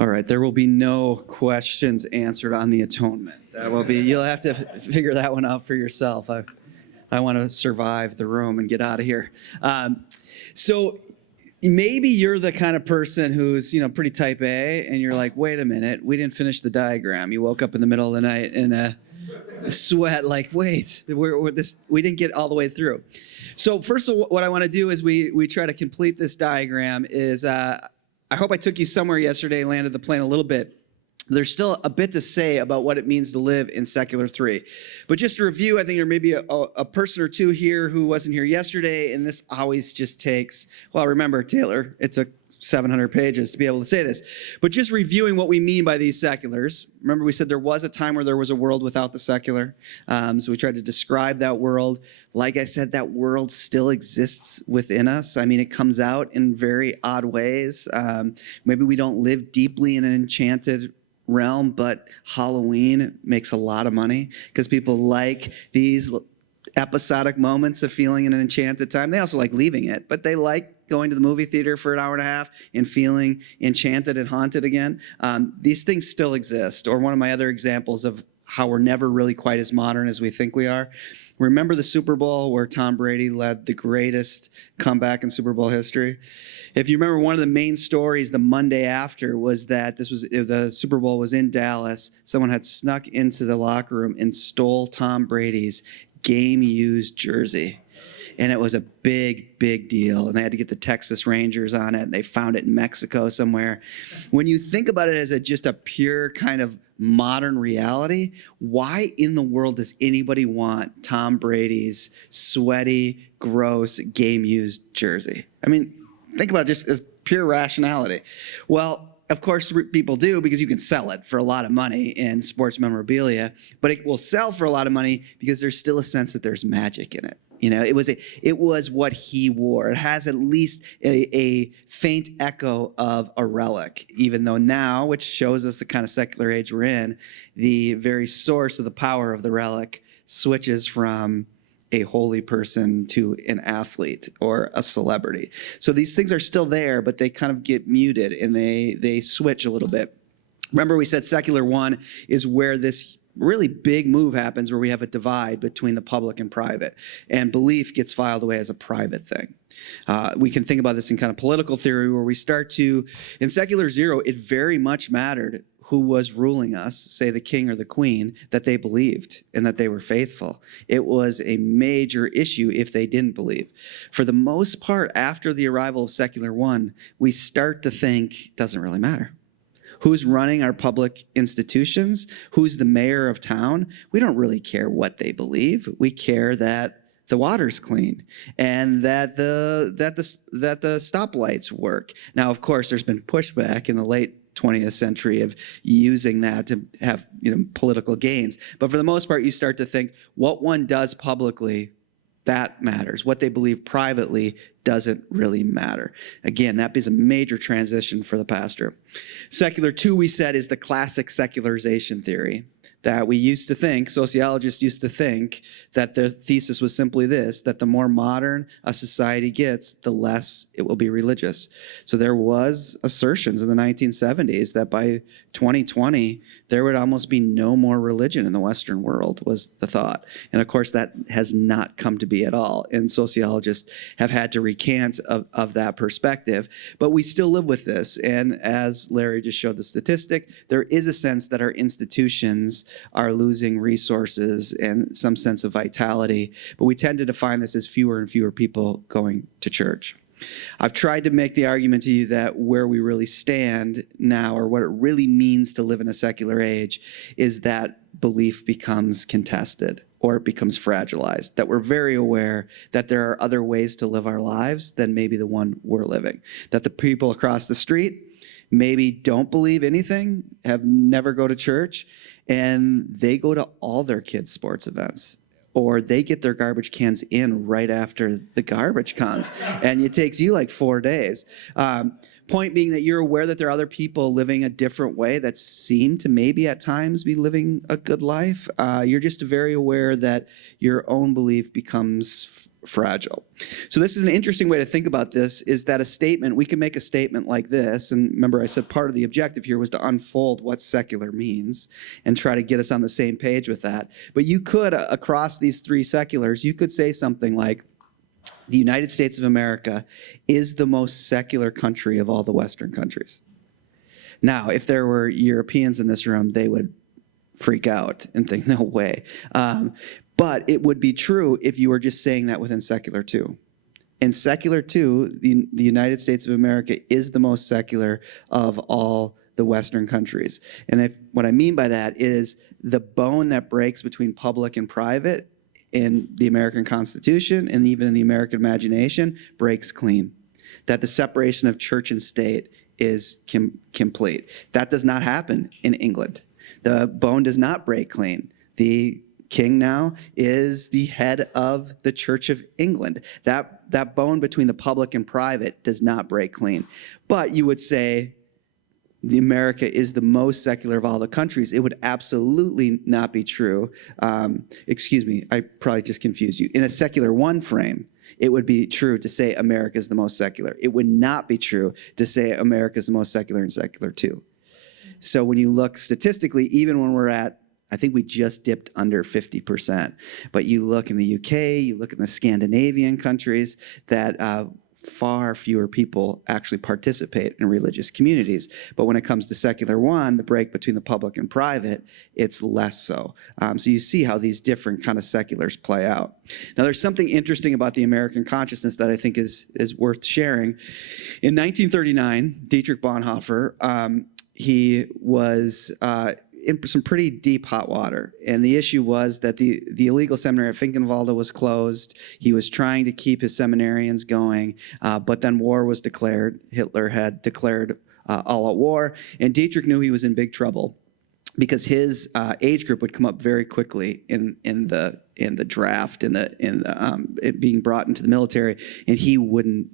All right, there will be no questions answered on the atonement. That will be, you'll have to figure that one out for yourself. I want to survive the room and get out of here. So maybe you're the kind of person who's, pretty type A, and you're like, wait a minute, we didn't finish the diagram. You woke up in the middle of the night in a sweat, like, wait, we didn't get all the way through. So first of all, what I want to do is we try to complete this diagram is, I hope I took you somewhere yesterday, landed the plane a little bit. There's still a bit to say about what it means to live in secular 3. But just to review, I think there may be a person or two here who wasn't here yesterday, and this always just takes, well, remember, Taylor, it took 700 pages to be able to say this. But just reviewing what we mean by these seculars. Remember, we said there was a time where there was a world without the secular. So we tried to describe that world. Like I said, that world still exists within us. I mean, it comes out in very odd ways. Maybe we don't live deeply in an enchanted realm, but Halloween makes a lot of money because people like these episodic moments of feeling in an enchanted time. They also like leaving it, but they like going to the movie theater for an hour and a half and feeling enchanted and haunted again. These things still exist. Or one of my other examples of how we're never really quite as modern as we think we are. Remember the Super Bowl where Tom Brady led the greatest comeback in Super Bowl history? If you remember, one of the main stories the Monday after was that the Super Bowl was in Dallas. Someone had snuck into the locker room and stole Tom Brady's game-used jersey. And it was a big, big deal. And they had to get the Texas Rangers on it. And they found it in Mexico somewhere. When you think about it as just a pure kind of modern reality, why in the world does anybody want Tom Brady's sweaty, gross, game-used jersey? I mean, think about it just as pure rationality. Well, of course, people do because you can sell it for a lot of money in sports memorabilia. But it will sell for a lot of money because there's still a sense that there's magic in it. It was what he wore. It has at least a faint echo of a relic, even though now, which shows us the kind of secular age we're in, the very source of the power of the relic switches from a holy person to an athlete or a celebrity. So these things are still there, but they kind of get muted and they switch a little bit. Remember, we said secular 1 is where this really big move happens, where we have a divide between the public and private, and belief gets filed away as a private thing. We can think about this in kind of political theory, where we start to, in secular 0, it very much mattered who was ruling us, say the king or the queen, that they believed and that they were faithful. It was a major issue if they didn't believe. For the most part, after the arrival of secular 1, we start to think it doesn't really matter. Who's running our public institutions? Who's the mayor of town? We don't really care what they believe. We care that the water's clean and that the stoplights work. Now, of course, there's been pushback in the late 20th century of using that to have political gains. But for the most part, you start to think what one does publicly, that matters. What they believe privately doesn't really matter. Again, that is a major transition for the pastor. Secular 2, we said, is the classic secularization theory that we used to think, sociologists used to think, that their thesis was simply this, that the more modern a society gets, the less it will be religious. So there was assertions in the 1970s that by 2020, there would almost be no more religion in the Western world, was the thought. And of course, that has not come to be at all. And sociologists have had to recant of that perspective. But we still live with this. And as Larry just showed the statistic, there is a sense that our institutions are losing resources and some sense of vitality. But we tend to define this as fewer and fewer people going to church. I've tried to make the argument to you that where we really stand now, or what it really means to live in a secular age, is that belief becomes contested or it becomes fragilized, that we're very aware that there are other ways to live our lives than maybe the one we're living, that the people across the street maybe don't believe anything, have never go to church, and they go to all their kids' sports events. Or they get their garbage cans in right after the garbage comes. And it takes you like 4 days. Point being that you're aware that there are other people living a different way that seem to maybe at times be living a good life. You're just very aware that your own belief becomes fragile. So this is an interesting way to think about this, is that a statement, we can make a statement like this, and remember I said part of the objective here was to unfold what secular means and try to get us on the same page with that. But you could, across these three seculars, you could say something like, the United States of America is the most secular country of all the Western countries. Now, if there were Europeans in this room, they would freak out and think, no way. But it would be true if you were just saying that within secular too. In secular too, the United States of America is the most secular of all the Western countries. And what I mean by that is the bone that breaks between public and private in the American Constitution and even in the American imagination breaks clean. That the separation of church and state is complete. That does not happen in England. The bone does not break clean. The king now is the head of the Church of England. That bone between the public and private does not break clean. But you would say the America is the most secular of all the countries. It would absolutely not be true. Excuse me, I probably just confused you. In a secular one frame, it would be true to say America is the most secular. It would not be true to say America is the most secular in secular two. So when you look statistically, even when we're at, I think we just dipped under 50%, but you look in the UK, you look in the Scandinavian countries, that far fewer people actually participate in religious communities. But when it comes to secular one, the break between the public and private, it's less so. So you see how these different kind of seculars play out. Now there's something interesting about the American consciousness that I think is worth sharing. In 1939, Dietrich Bonhoeffer, he was in some pretty deep hot water. And the issue was that the illegal seminary at Finkenwalde was closed. He was trying to keep his seminarians going, but then war was declared. Hitler had declared all-out war, and Dietrich knew he was in big trouble because his age group would come up very quickly in the draft, in being brought into the military, and he wouldn't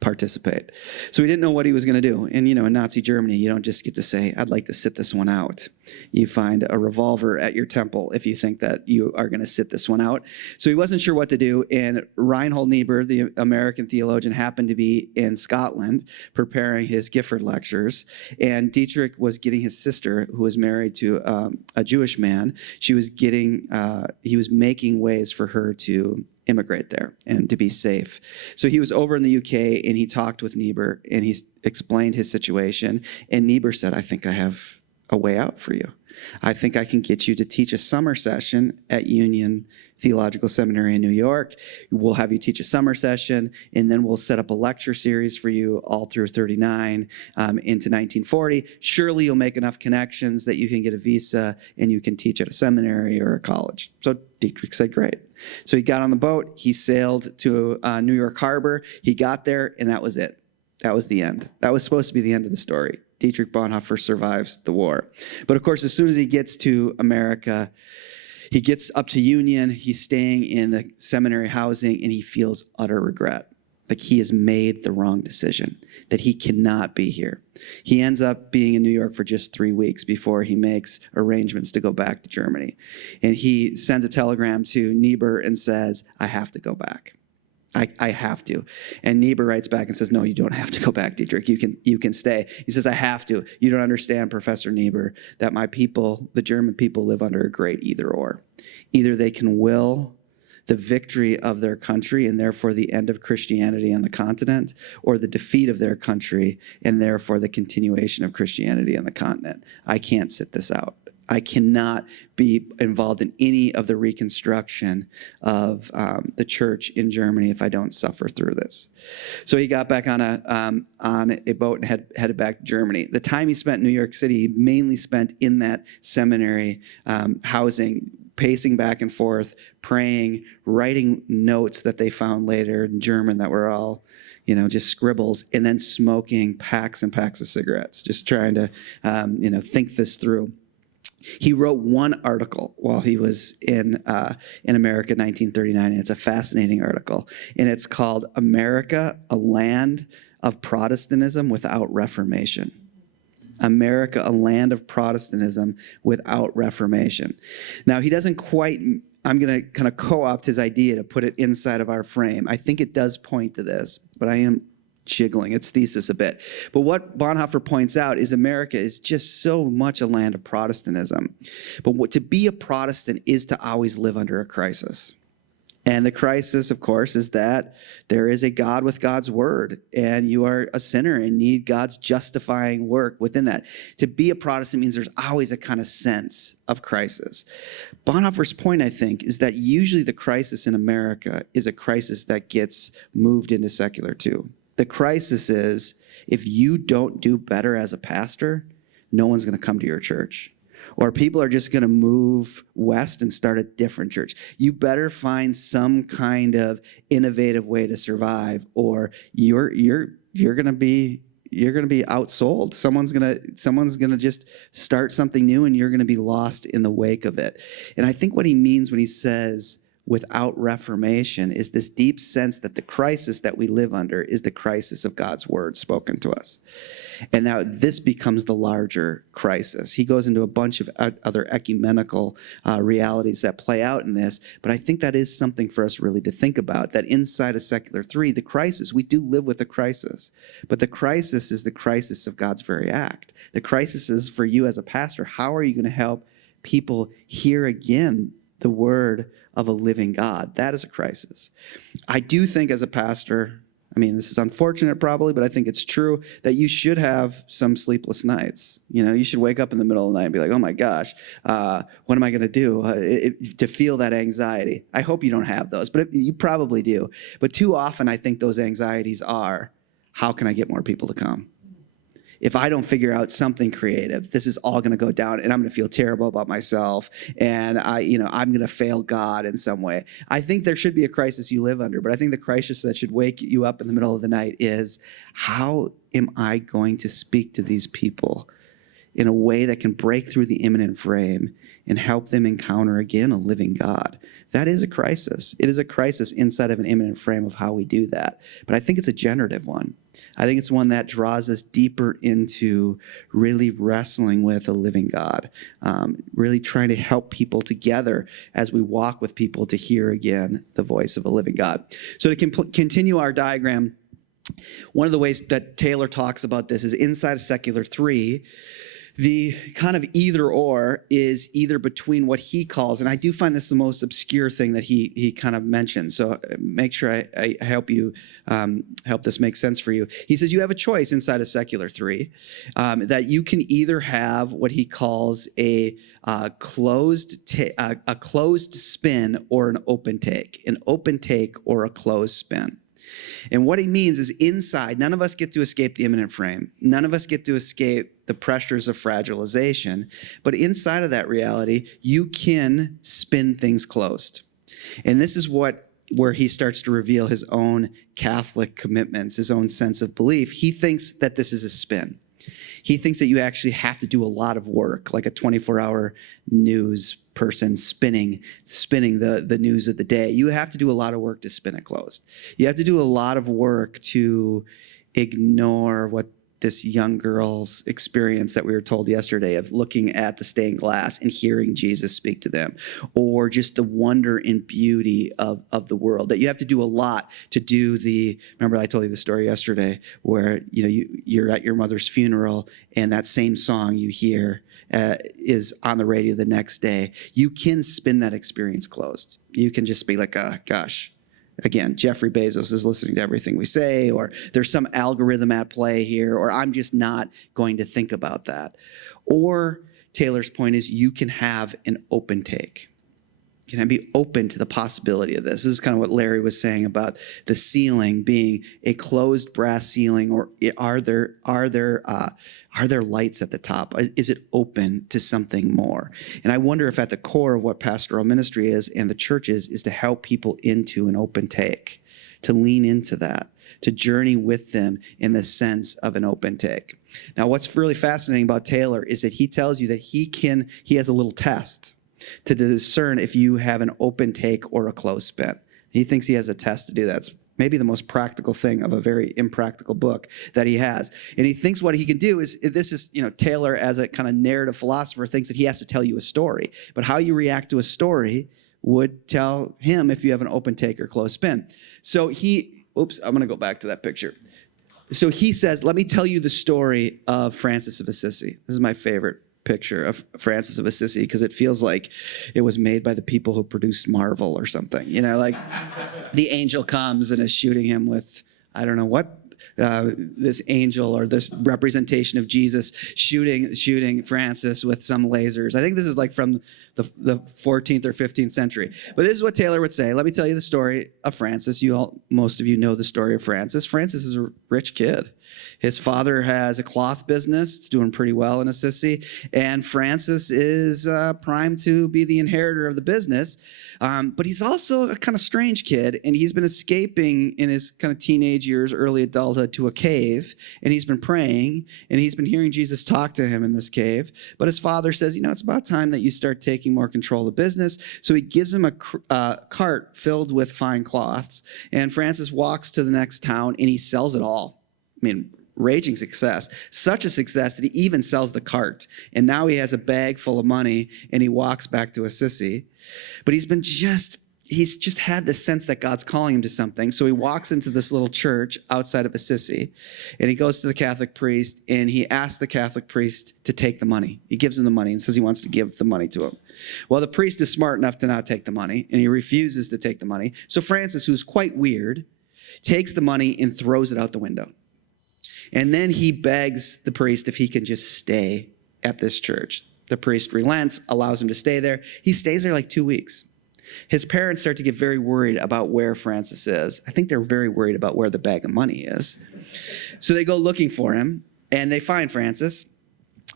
participate. So he didn't know what he was going to do. And, in Nazi Germany, you don't just get to say, I'd like to sit this one out. You find a revolver at your temple if you think that you are going to sit this one out. So he wasn't sure what to do. And Reinhold Niebuhr, the American theologian, happened to be in Scotland preparing his Gifford lectures. And Dietrich was getting his sister, who was married to a Jewish man, he was making ways for her to immigrate there and to be safe. So he was over in the UK and he talked with Niebuhr and he explained his situation. And Niebuhr said, I think I have a way out for you. I think I can get you to teach a summer session at Union Theological Seminary in New York. We'll have you teach a summer session, and then we'll set up a lecture series for you all through 39 into 1940. Surely you'll make enough connections that you can get a visa and you can teach at a seminary or a college. So Dietrich said, great. So he got on the boat. He sailed to New York Harbor. He got there, and that was it. That was the end. That was supposed to be the end of the story. Dietrich Bonhoeffer survives the war. But of course, as soon as he gets to America, he gets up to Union, he's staying in the seminary housing, and he feels utter regret. Like he has made the wrong decision, that he cannot be here. He ends up being in New York for just 3 weeks before he makes arrangements to go back to Germany. And he sends a telegram to Niebuhr and says, I have to go back. I have to. And Niebuhr writes back and says, no, you don't have to go back, Dietrich. You can stay. He says, I have to. You don't understand, Professor Niebuhr, that my people, the German people, live under a great either or. Either they can will the victory of their country and therefore the end of Christianity on the continent, or the defeat of their country and therefore the continuation of Christianity on the continent. I can't sit this out. I cannot be involved in any of the reconstruction of the church in Germany if I don't suffer through this. So he got back on a boat and headed back to Germany. The time he spent in New York City, he mainly spent in that seminary housing, pacing back and forth, praying, writing notes that they found later in German that were all, just scribbles, and then smoking packs and packs of cigarettes, just trying to, think this through. He wrote one article while he was in America in 1939, and it's a fascinating article. And it's called America, a Land of Protestantism Without Reformation. America, a Land of Protestantism Without Reformation. Now, he doesn't quite I'm going to kind of co-opt his idea to put it inside of our frame. I think it does point to this, but I am jiggling its thesis a bit. But what Bonhoeffer points out is America is just so much a land of Protestantism. But to be a Protestant is to always live under a crisis. And the crisis, of course, is that there is a God with God's word, and you are a sinner and need God's justifying work within that. To be a Protestant means there's always a kind of sense of crisis. Bonhoeffer's point, I think, is that usually the crisis in America is a crisis that gets moved into secular too. The crisis is, if you don't do better as a pastor, no one's going to come to your church. Or people are just going to move west and start a different church. You better find some kind of innovative way to survive, or you're going to be outsold. Someone's going to just start something new, and you're going to be lost in the wake of it. And I think what he means when he says without reformation is this deep sense that the crisis that we live under is the crisis of God's word spoken to us. And now this becomes the larger crisis. He goes into a bunch of other ecumenical realities that play out in this, but I think that is something for us really to think about, that inside of Secular 3, the crisis, we do live with a crisis, but the crisis is the crisis of God's very act. The crisis is for you as a pastor, how are you going to help people hear again the word of a living God? That is a crisis. I do think as a pastor, I mean, this is unfortunate probably, but I think it's true that you should have some sleepless nights. You know, you should wake up in the middle of the night and be like, oh my gosh, what am I going to do to feel that anxiety? I hope you don't have those, but you probably do. But too often I think those anxieties are, how can I get more people to come? If I don't figure out something creative, this is all going to go down, and I'm going to feel terrible about myself, and I'm going to fail God in some way. I think there should be a crisis you live under, but I think the crisis that should wake you up in the middle of the night is, how am I going to speak to these people in a way that can break through the immanent frame and help them encounter again a living God? That is a crisis. It is a crisis inside of an immanent frame of how we do that. But I think it's a generative one. I think it's one that draws us deeper into really wrestling with a living God, really trying to help people together as we walk with people to hear again the voice of a living God. So to continue our diagram, one of the ways that Taylor talks about this is inside of Secular 3, the kind of either or is either between what he calls, and I do find this the most obscure thing that he kind of mentions, so make sure I help you, help this make sense for you. He says you have a choice inside of Secular 3, that you can either have what he calls a closed spin or an open take or a closed spin. And what he means is inside, none of us get to escape the immanent frame. None of us get to escape the pressures of fragilization. But inside of that reality, you can spin things closed. And this is where he starts to reveal his own Catholic commitments, his own sense of belief. He thinks that this is a spin. He thinks that you actually have to do a lot of work, like a 24-hour news person spinning the news of the day. You have to do a lot of work to spin it closed. You have to do a lot of work to ignore what this young girl's experience that we were told yesterday of looking at the stained glass and hearing Jesus speak to them, or just the wonder and beauty of the world, that you have to do a lot to do remember I told you the story yesterday where you're at your mother's funeral and that same song you hear is on the radio the next day. You can spin that experience closed. You can just be like, gosh, again, Jeffrey Bezos is listening to everything we say, or there's some algorithm at play here, or I'm just not going to think about that. Or Taylor's point is you can have an open take. You can be open to the possibility of this. This is kind of what Larry was saying about the ceiling being a closed brass ceiling, or are there lights at the top? Is it open to something more? And I wonder if at the core of what pastoral ministry is and the church is to help people into an open take, to lean into that, to journey with them in the sense of an open take. Now, what's really fascinating about Taylor is that he tells you that he has a little test to discern if you have an open take or a closed spin. He thinks he has a test to do that. It's maybe the most practical thing of a very impractical book that he has. And he thinks what he can do is, Taylor as a kind of narrative philosopher thinks that he has to tell you a story. But how you react to a story would tell him if you have an open take or closed spin. So I'm going to go back to that picture. So he says, let me tell you the story of Francis of Assisi. This is my favorite picture of Francis of Assisi because it feels like it was made by the people who produced Marvel or something. Like the angel comes and is shooting him with, I don't know what, this angel or this representation of Jesus shooting Francis with some lasers. I think this is like from the 14th or 15th century. But this is what Taylor would say. Let me tell you the story of Francis. Most of you know the story of Francis. Francis is a rich kid. His father has a cloth business. It's doing pretty well in Assisi. And Francis is primed to be the inheritor of the business. But he's also a kind of strange kid. And he's been escaping in his kind of teenage years, early adulthood, to a cave. And he's been praying. And he's been hearing Jesus talk to him in this cave. But his father says, it's about time that you start taking more control of the business. So he gives him a cart filled with fine cloths. And Francis walks to the next town and he sells it all. Raging success. Such a success that he even sells the cart. And now he has a bag full of money and he walks back to Assisi. But he's just had this sense that God's calling him to something. So he walks into this little church outside of Assisi and he goes to the Catholic priest and he asks the Catholic priest to take the money. He gives him the money and says he wants to give the money to him. Well, the priest is smart enough to not take the money and he refuses to take the money. So Francis, who's quite weird, takes the money and throws it out the window. And then he begs the priest if he can just stay at this church. The priest relents, allows him to stay there. He stays there like 2 weeks. His parents start to get very worried about where Francis is. I think they're very worried about where the bag of money is. So they go looking for him, and they find Francis,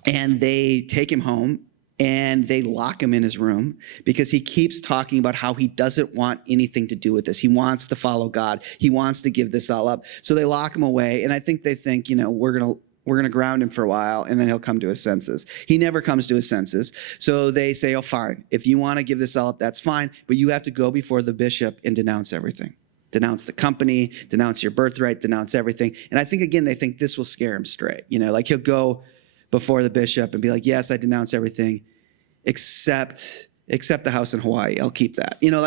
and they take him home, and they lock him in his room because he keeps talking about how he doesn't want anything to do with this. He wants to follow God. He wants to give this all up. So they lock him away, and I think they think, we're gonna ground him for a while, and then he'll come to his senses. He never comes to his senses. So they say, oh, fine. If you want to give this all up, that's fine, but you have to go before the bishop and denounce everything. Denounce the company, denounce your birthright, denounce everything. And I think, again, they think this will scare him straight. Like he'll go before the bishop and be like, yes, I denounce everything except the house in Hawaii. I'll keep that. He'll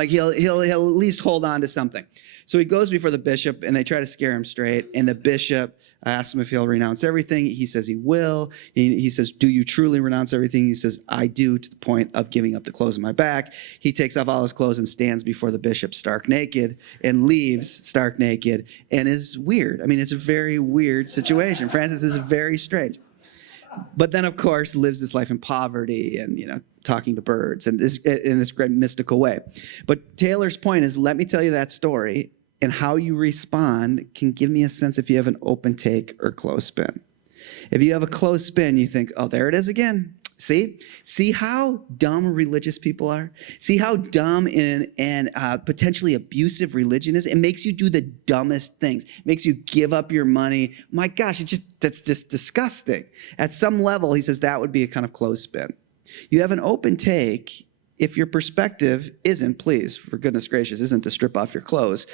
at least hold on to something. So he goes before the bishop and they try to scare him straight. And the bishop asks him if he'll renounce everything. He says he will. He says, do you truly renounce everything? He says, I do, to the point of giving up the clothes on my back. He takes off all his clothes and stands before the bishop stark naked and leaves stark naked and is weird. It's a very weird situation. Francis is very strange. But then, of course, lives this life in poverty and, talking to birds and in this great mystical way. But Taylor's point is, let me tell you that story, and how you respond can give me a sense if you have an open take or closed spin. If you have a closed spin, you think, oh, there it is again. See how dumb religious people are? See how dumb and potentially abusive religion is? It makes you do the dumbest things. It makes you give up your money. My gosh, that's just disgusting. At some level, he says that would be a kind of closed spin. You have an open take if your perspective isn't, please, for goodness gracious, isn't to strip off your clothes.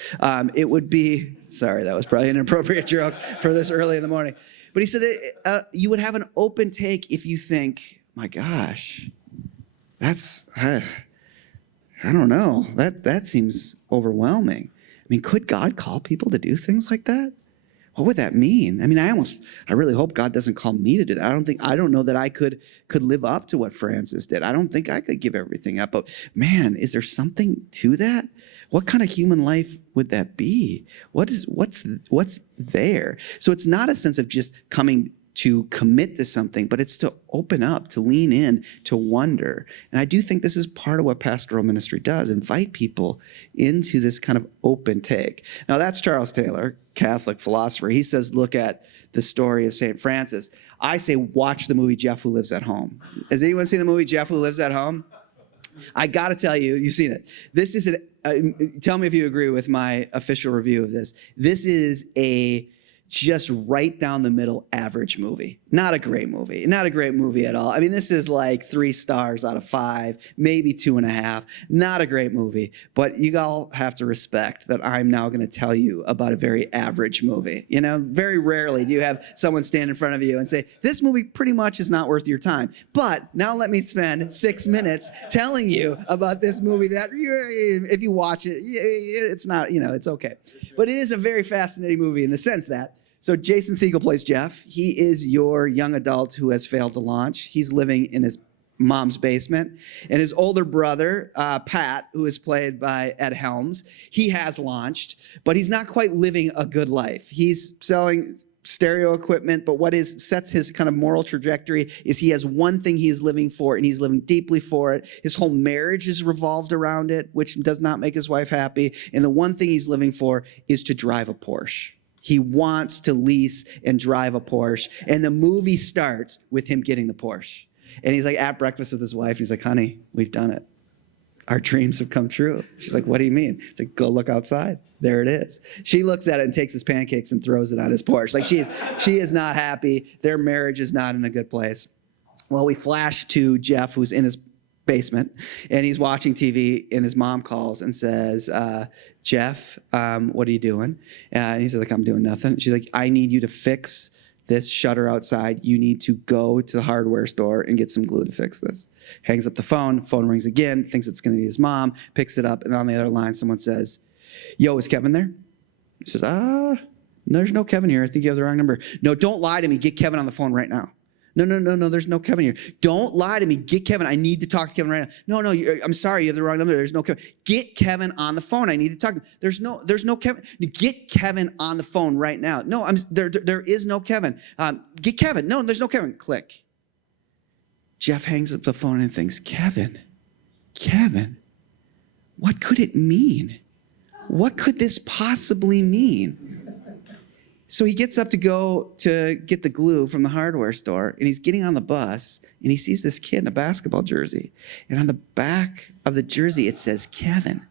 It would be, sorry, that was probably an inappropriate joke for this early in the morning. But he said you would have an open take if you think, my gosh, I don't know. That seems overwhelming. Could God call people to do things like that? What would that mean? I really hope God doesn't call me to do that. I don't know that I could live up to what Francis did. I don't think I could give everything up. But man, is there something to that? What kind of human life would that be? What's there? So it's not a sense of just coming to commit to something, but it's to open up, to lean in, to wonder. And I do think this is part of what pastoral ministry does, invite people into this kind of open take. Now that's Charles Taylor, Catholic philosopher. He says, look at the story of St. Francis. I say, watch the movie Jeff Who Lives at Home. Has anyone seen the movie Jeff Who Lives at Home? I gotta tell you, you've seen it. This is tell me if you agree with my official review of this. This is a just right down the middle, average movie. Not a great movie. Not a great movie at all. I mean, this is like 3 stars out of 5, maybe 2.5. Not a great movie. But you all have to respect that I'm now going to tell you about a very average movie. You know, very rarely do you have someone stand in front of you and say, this movie pretty much is not worth your time. But now let me spend 6 minutes telling you about this movie that if you watch it, it's not, you know, it's okay. But it is a very fascinating movie in the sense that, so Jason Segel plays Jeff. He is your young adult who has failed to launch. He's living in his mom's basement. And his older brother, Pat, who is played by Ed Helms, he has launched, but he's not quite living a good life. He's selling stereo equipment, but what sets his kind of moral trajectory is he has one thing he is living for, and he's living deeply for it. His whole marriage is revolved around it, which does not make his wife happy. And the one thing he's living for is to drive a Porsche. He wants to lease and drive a Porsche. And the movie starts with him getting the Porsche. And he's like at breakfast with his wife. He's like, honey, we've done it. Our dreams have come true. She's like, what do you mean? It's like, go look outside. There it is. She looks at it and takes his pancakes and throws it on his Porsche. Like she is not happy. Their marriage is not in a good place. Well, we flash to Jeff, who's in his basement, and he's watching TV, and his mom calls and says, Jeff, what are you doing? And he's like, I'm doing nothing. She's like, I need you to fix this shutter outside. You need to go to the hardware store and get some glue to fix this. Hangs up the phone rings again, thinks it's gonna be his mom, picks it up, and on the other line, someone says, yo, is Kevin there? He says, there's no Kevin here. I think you have the wrong number. No, don't lie to me. Get Kevin on the phone right now. No, there's no Kevin here. Don't lie to me. Get Kevin. I need to talk to Kevin right now. No, I'm sorry, you have the wrong number. There's no Kevin. Get Kevin on the phone. I need to talk to him. There's no Kevin. Get Kevin on the phone right now. No, there is no Kevin. Get Kevin. No, there's no Kevin. Click. Jeff hangs up the phone and thinks, Kevin, what could it mean? What could this possibly mean? So he gets up to go to get the glue from the hardware store, and he's getting on the bus, and he sees this kid in a basketball jersey. And on the back of the jersey, it says Kevin.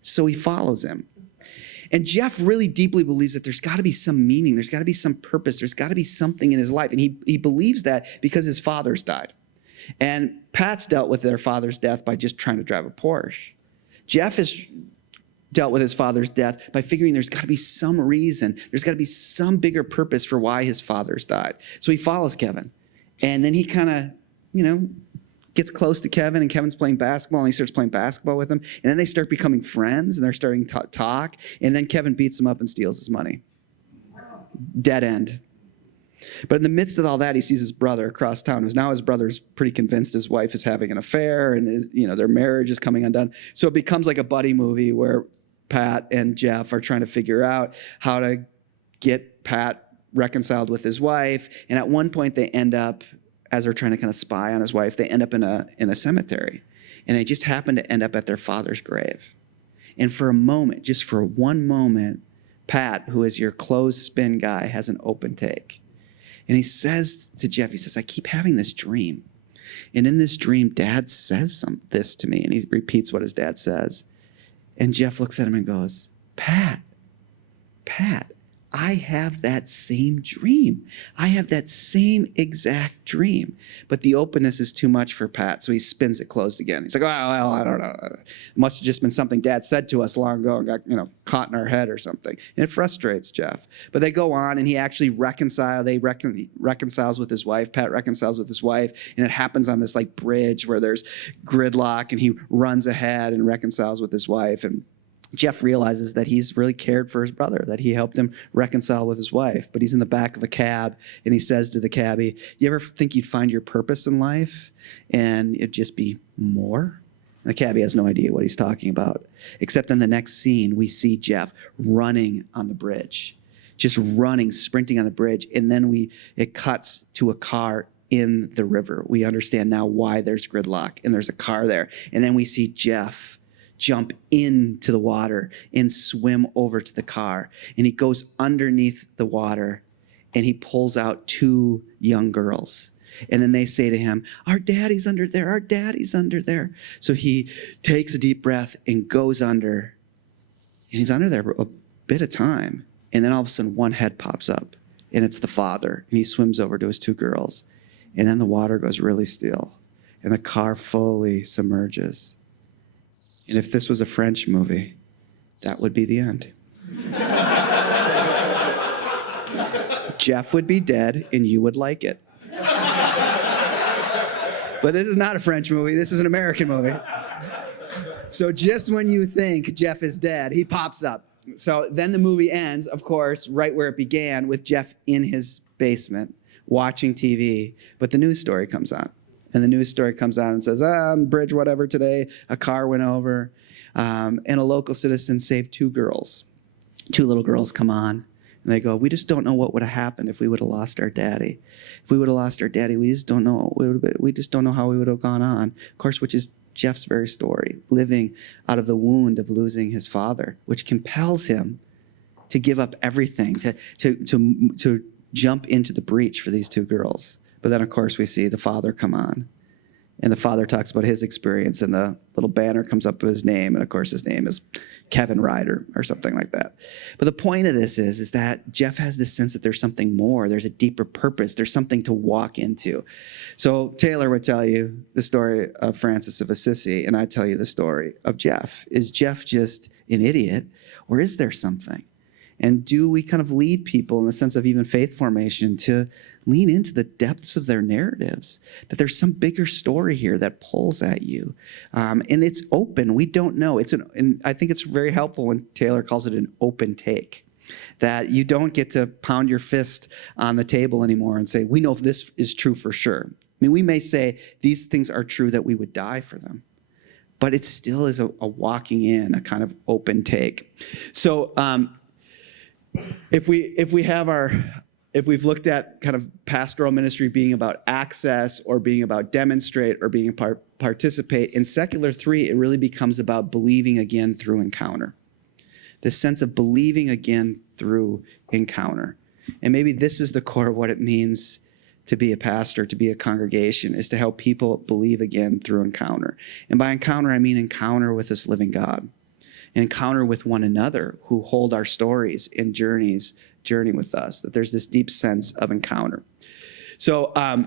So he follows him. And Jeff really deeply believes that there's got to be some meaning. There's got to be some purpose. There's got to be something in his life. And he believes that because his father's died. And Pat's dealt with their father's death by just trying to drive a Porsche. Jeff has dealt with his father's death by figuring there's got to be some reason, there's got to be some bigger purpose for why his father's died. So he follows Kevin, and then he kind of, gets close to Kevin, and Kevin's playing basketball, and he starts playing basketball with him, and then they start becoming friends, and they're starting to talk, and then Kevin beats him up and steals his money. Dead end. But in the midst of all that, he sees his brother across town, who's now his brother's pretty convinced his wife is having an affair, and their marriage is coming undone. So it becomes like a buddy movie where Pat and Jeff are trying to figure out how to get Pat reconciled with his wife. And at one point they end up, as they're trying to kind of spy on his wife, they end up in a cemetery. And they just happen to end up at their father's grave. And for a moment, just for one moment, Pat, who is your clothespin guy, has an open take. And he says to Jeff, he says, I keep having this dream. And in this dream, Dad says this to me. And he repeats what his dad says. And Jeff looks at him and goes, Pat, I have that same dream. I have that same exact dream. But the openness is too much for Pat, so he spins it closed again. He's like, well, I don't know. It must have just been something Dad said to us long ago and got caught in our head or something. And it frustrates Jeff. But they go on, and he actually reconciles with his wife. Pat reconciles with his wife, and it happens on this bridge where there's gridlock, and he runs ahead and reconciles with his wife. And Jeff realizes that he's really cared for his brother, that he helped him reconcile with his wife. But he's in the back of a cab, and he says to the cabbie, you ever think you'd find your purpose in life and it'd just be more? And the cabbie has no idea what he's talking about, except in the next scene, we see Jeff running on the bridge, just running, sprinting on the bridge. And then it cuts to a car in the river. We understand now why there's gridlock, and there's a car there. And then we see Jeff jump into the water and swim over to the car. And he goes underneath the water, and he pulls out 2 young girls. And then they say to him, our daddy's under there, our daddy's under there. So he takes a deep breath and goes under. And he's under there for a bit of time. And then all of a sudden one head pops up, and it's the father, and he swims over to his two girls. And then the water goes really still, and the car fully submerges. And if this was a French movie, that would be the end. Jeff would be dead, and you would like it. But this is not a French movie. This is an American movie. So just when you think Jeff is dead, he pops up. So then the movie ends, of course, right where it began, with Jeff in his basement watching TV. But the news story comes on. And the news story comes on and says, bridge whatever today, a car went over, and a local citizen saved two girls. Two little girls come on, and they go, we just don't know what would have happened if we would have lost our daddy. If we would have lost our daddy, we just don't know. We just don't know how we would have gone on. Of course, which is Jeff's very story, living out of the wound of losing his father, which compels him to give up everything, to jump into the breach for these two girls. But then, of course, we see the father come on, and the father talks about his experience, and the little banner comes up with his name, and of course his name is Kevin Ryder or something like that. But the point of this is that Jeff has this sense that there's something more, there's a deeper purpose, there's something to walk into. So Taylor would tell you the story of Francis of Assisi, and I tell you the story of Jeff. Is Jeff just an idiot, or is there something? And do we kind of lead people in the sense of even faith formation to lean into the depths of their narratives, that there's some bigger story here that pulls at you. And it's open. We don't know. And I think it's very helpful when Taylor calls it an open take, that you don't get to pound your fist on the table anymore and say, we know if this is true for sure. I mean, we may say these things are true, that we would die for them. But it still is a walking in, a kind of open take. So if we've looked at kind of pastoral ministry being about access or being about demonstrate or being participate, in Secular 3, it really becomes about believing again through encounter. The sense of believing again through encounter. And maybe this is the core of what it means to be a pastor, to be a congregation, is to help people believe again through encounter. And by encounter, I mean encounter with this living God. Encounter with one another who hold our stories and journey with us, that there's this deep sense of encounter. So I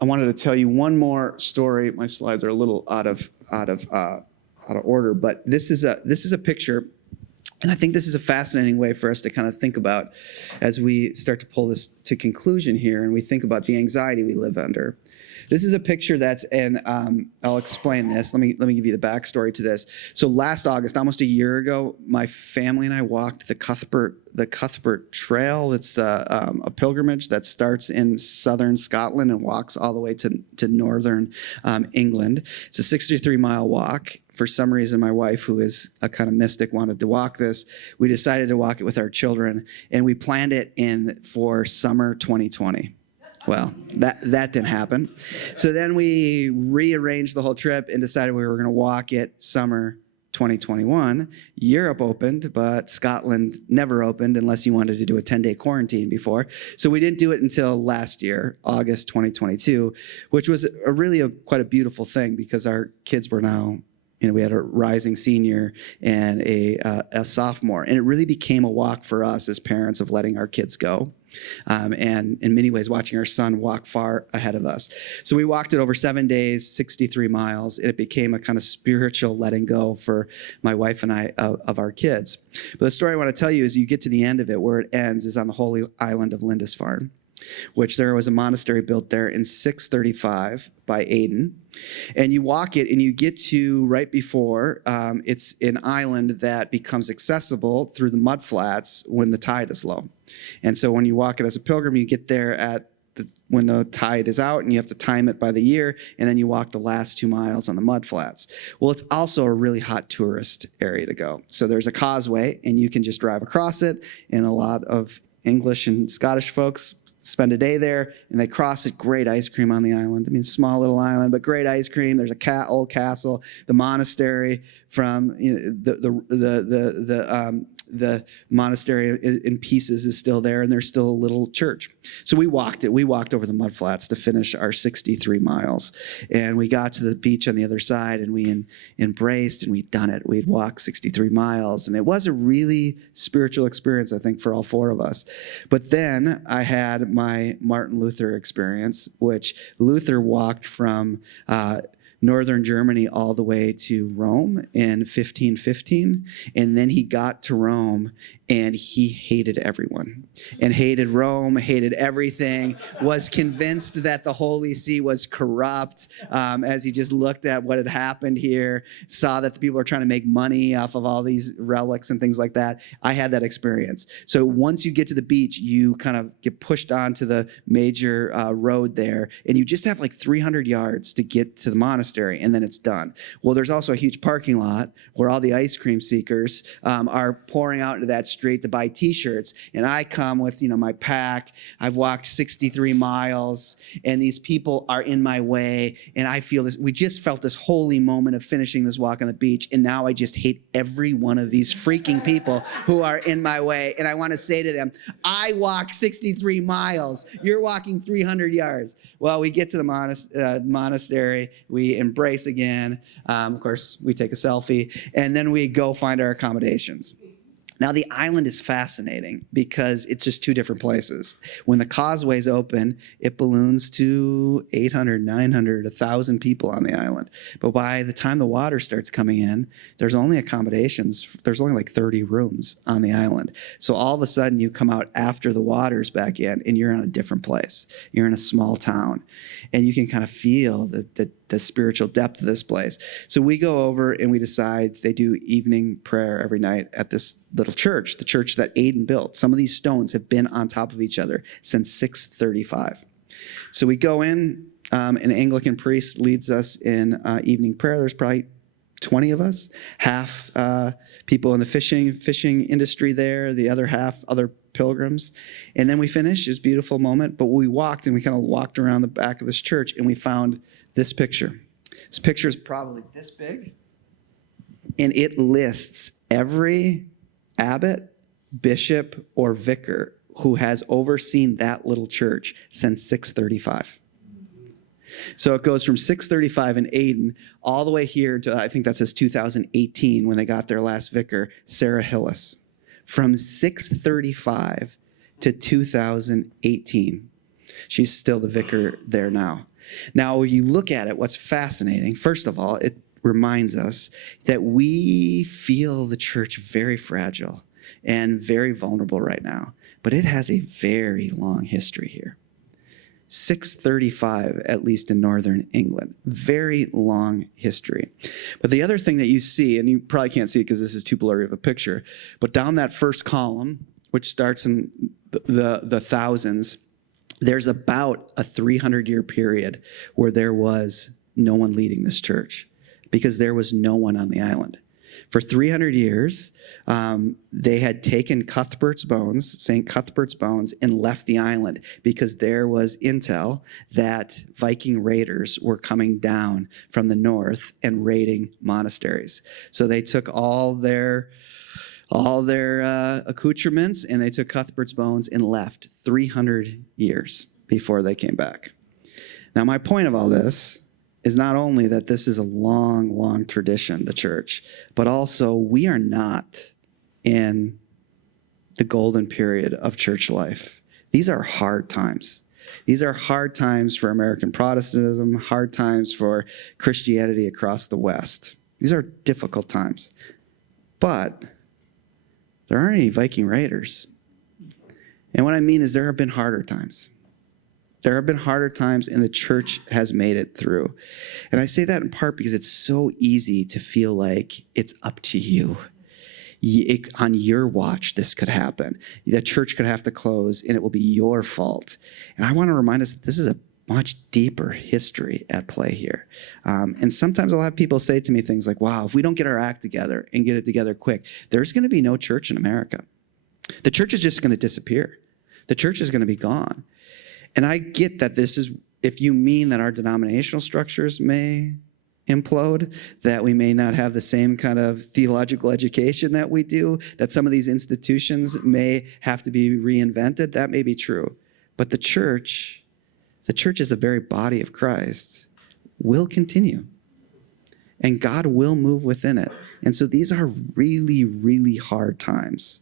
wanted to tell you one more story. My slides are a little out of order, but this is a picture, and I think this is a fascinating way for us to kind of think about as we start to pull this to conclusion here, and we think about the anxiety we live under. This is a picture that's, and I'll explain this. Let me give you the backstory to this. So last August, almost a year ago, my family and I walked the Cuthbert Trail. It's a pilgrimage that starts in southern Scotland and walks all the way to northern England. It's a 63-mile walk. For some reason, my wife, who is a kind of mystic, wanted to walk this. We decided to walk it with our children, and we planned it for summer 2020. Well, that didn't happen. So then we rearranged the whole trip and decided we were going to walk it summer 2021. Europe opened, but Scotland never opened unless you wanted to do a 10-day quarantine before. So we didn't do it until last year, August 2022, which was quite a beautiful thing, because our kids were now, we had a rising senior and a sophomore. And it really became a walk for us as parents of letting our kids go. And in many ways, watching our son walk far ahead of us. So we walked it over 7 days, 63 miles. It became a kind of spiritual letting go for my wife and I of our kids. But the story I want to tell you is, you get to the end of it, where it ends is on the holy island of Lindisfarne, which there was a monastery built there in 635 by Aidan. And you walk it, and you get to right before, it's an island that becomes accessible through the mudflats when the tide is low. And so when you walk it as a pilgrim, you get there when the tide is out, and you have to time it by the year, and then you walk the last 2 miles on the mudflats. Well, it's also a really hot tourist area to go. So there's a causeway, and you can just drive across it, and a lot of English and Scottish folks spend a day there, and they cross it. Great ice cream on the island. I mean, small little island, but great ice cream. There's a old castle, the monastery from the monastery in pieces is still there, and there's still a little church. So we walked it. We walked over the mud flats to finish our 63 miles. And we got to the beach on the other side, and we embraced, and we'd done it. We'd walked 63 miles. And it was a really spiritual experience, I think, for all four of us. But then I had my Martin Luther experience, which Luther walked from northern Germany all the way to Rome in 1515. And then he got to Rome and he hated everyone and hated Rome, hated everything, was convinced that the Holy See was corrupt as he just looked at what had happened here, saw that the people are trying to make money off of all these relics and things like that. I had that experience. So once you get to the beach, you kind of get pushed onto the major road there, and you just have like 300 yards to get to the monastery, and then it's done. Well, there's also a huge parking lot where all the ice cream seekers are pouring out into that street to buy t-shirts, and I come with my pack. I've walked 63 miles, and these people are in my way, and I feel this. We just felt this holy moment of finishing this walk on the beach, and now I just hate every one of these freaking people who are in my way, and I want to say to them, I walked 63 miles. You're walking 300 yards. Well, we get to the monastery. We embrace again. Of course, we take a selfie, and then we go find our accommodations. Now, the island is fascinating because it's just two different places. When the causeway's open, it balloons to 800, 900, 1,000 people on the island. But by the time the water starts coming in, there's only accommodations. There's only like 30 rooms on the island. So all of a sudden, you come out after the water's back in, and you're in a different place. You're in a small town. And you can kind of feel the spiritual depth of this place. So we go over and we decide they do evening prayer every night at this little church, the church that Aidan built. Some of these stones have been on top of each other since 635. So we go in, an Anglican priest leads us in evening prayer. There's probably 20 of us, half people in the fishing industry there, the other half other pilgrims. And then we finished. It was a beautiful moment, but we walked and we kind of walked around the back of this church and we found this picture. This picture is probably this big, and it lists every abbot, bishop, or vicar who has overseen that little church since 635. So it goes from 635 in Aidan all the way here to, I think that says 2018 when they got their last vicar, Sarah Hillis. From 635 to 2018. She's still the vicar there now. Now, when you look at it, what's fascinating, first of all, it reminds us that we feel the church very fragile and very vulnerable right now, but it has a very long history here. 635, at least in northern England. Very long history. But the other thing that you see, and you probably can't see it because this is too blurry of a picture, but down that first column, which starts in the thousands, there's about a 300-year period where there was no one leading this church because there was no one on the island. For 300 years, they had taken Cuthbert's bones, St. Cuthbert's bones, and left the island because there was intel that Viking raiders were coming down from the north and raiding monasteries. So they took all their accoutrements and they took Cuthbert's bones and left 300 years before they came back. Now, my point of all this is not only that this is a long, long tradition, the church, but also we are not in the golden period of church life. These are hard times. These are hard times for American Protestantism, hard times for Christianity across the West. These are difficult times. But there aren't any Viking raiders. And what I mean is there have been harder times. There have been harder times, and the church has made it through. And I say that in part because it's so easy to feel like it's up to you. On your watch, this could happen. The church could have to close, and it will be your fault. And I want to remind us that this is a much deeper history at play here. And sometimes I'll have people say to me things like, wow, if we don't get our act together and get it together quick, there's going to be no church in America. The church is just going to disappear. The church is going to be gone. And I get that this is, if you mean that our denominational structures may implode, that we may not have the same kind of theological education that we do, that some of these institutions may have to be reinvented. That may be true. But the church is the very body of Christ, will continue. And God will move within it. And so these are really, really hard times.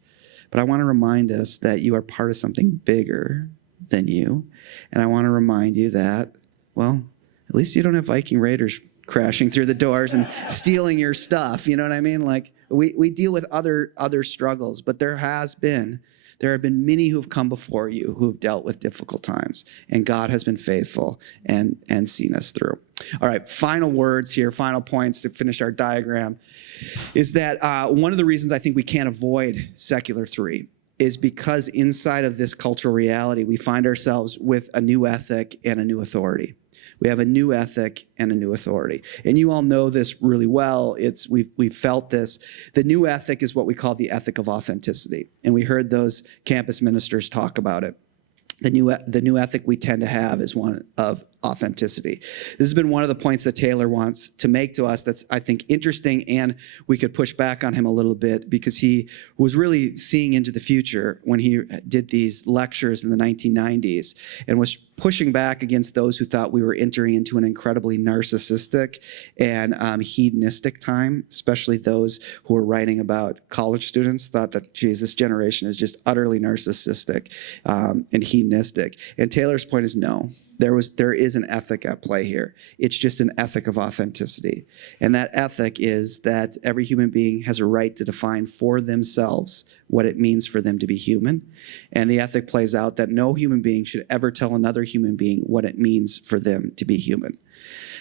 But I want to remind us that you are part of something bigger than you. And I want to remind you that, well, at least you don't have Viking Raiders crashing through the doors and stealing your stuff. You know what I mean? Like we deal with other struggles, but there have been many who have come before you who have dealt with difficult times, and God has been faithful and seen us through. All right, final words here, final points to finish our diagram, is that one of the reasons I think we can't avoid secular 3 is because inside of this cultural reality, we find ourselves with a new ethic and a new authority. We have a new ethic and a new authority. And you all know this really well. We've felt this. The new ethic is what we call the ethic of authenticity. And we heard those campus ministers talk about it. The new ethic we tend to have is one of authenticity. This has been one of the points that Taylor wants to make to us that's, I think, interesting, and we could push back on him a little bit because he was really seeing into the future when he did these lectures in the 1990s and was pushing back against those who thought we were entering into an incredibly narcissistic and hedonistic time, especially those who were writing about college students, thought that, geez, this generation is just utterly narcissistic and hedonistic. And Taylor's point is no. There is an ethic at play here. It's just an ethic of authenticity. And that ethic is that every human being has a right to define for themselves what it means for them to be human. And the ethic plays out that no human being should ever tell another human being what it means for them to be human.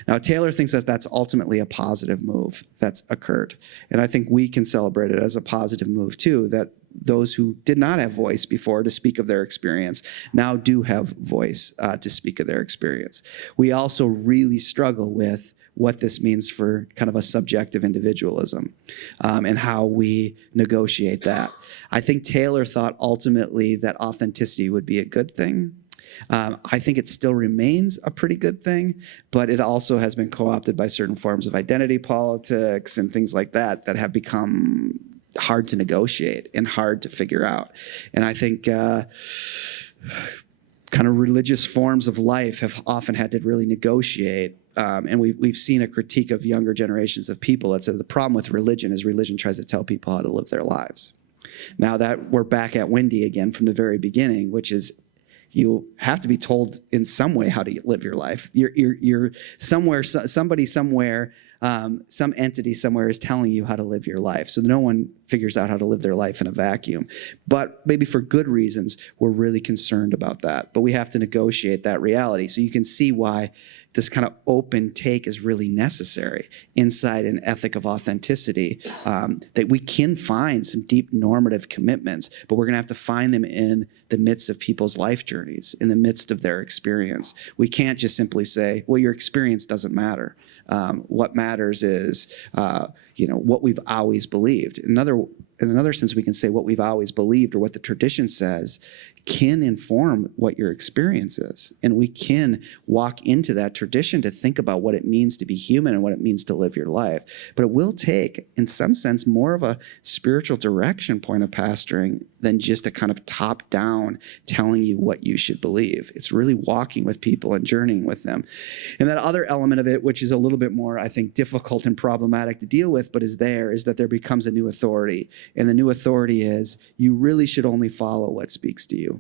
Now, Taylor thinks that that's ultimately a positive move that's occurred. And I think we can celebrate it as a positive move, too, that those who did not have voice before to speak of their experience now do have voice to speak of their experience. We also really struggle with what this means for kind of a subjective individualism and how we negotiate that. I think Taylor thought ultimately that authenticity would be a good thing. I think it still remains a pretty good thing, but it also has been co-opted by certain forms of identity politics and things like that that have become hard to negotiate and hard to figure out. And I think kind of religious forms of life have often had to really negotiate. And we've seen a critique of younger generations of people that said the problem with religion is religion tries to tell people how to live their lives. Now that we're back at Wendy again from the very beginning, which is you have to be told in some way how to live your life. You're somewhere, somebody somewhere, some entity somewhere is telling you how to live your life. So no one figures out how to live their life in a vacuum. But maybe for good reasons, we're really concerned about that. But we have to negotiate that reality. So you can see why this kind of open take is really necessary inside an ethic of authenticity, that we can find some deep normative commitments, but we're going to have to find them in the midst of people's life journeys, in the midst of their experience. We can't just simply say, well, your experience doesn't matter. What matters is, what we've always believed. In another sense, we can say what we've always believed or what the tradition says can inform what your experience is. And we can walk into that tradition to think about what it means to be human and what it means to live your life. But it will take, in some sense, more of a spiritual direction point of pastoring than just a kind of top-down telling you what you should believe. It's really walking with people and journeying with them. And that other element of it, which is a little bit more, I think, difficult and problematic to deal with, but is that there becomes a new authority. And the new authority is you really should only follow what speaks to you.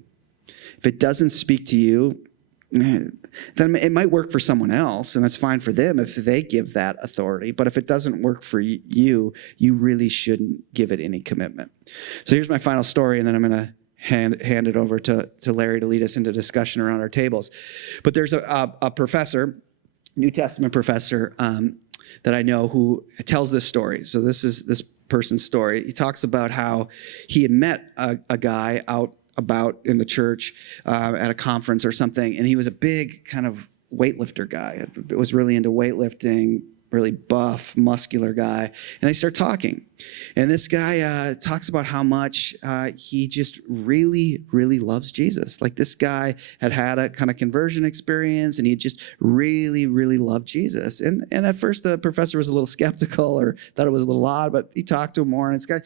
If it doesn't speak to you, then it might work for someone else, and that's fine for them if they give that authority. But if it doesn't work for you, you really shouldn't give it any commitment. So here's my final story, and then I'm going to hand it over to Larry to lead us into discussion around our tables. But there's a professor, New Testament professor, that I know who tells this story. So this is this person's story. He talks about how he had met a guy out about in the church at a conference or something, and he was a big kind of weightlifter guy. Was really into weightlifting, really buff, muscular guy. And they start talking. And this guy talks about how much he just really, really loves Jesus. Like this guy had a kind of conversion experience, and he just really, really loved Jesus. And at first the professor was a little skeptical or thought it was a little odd, but he talked to him more, and this guy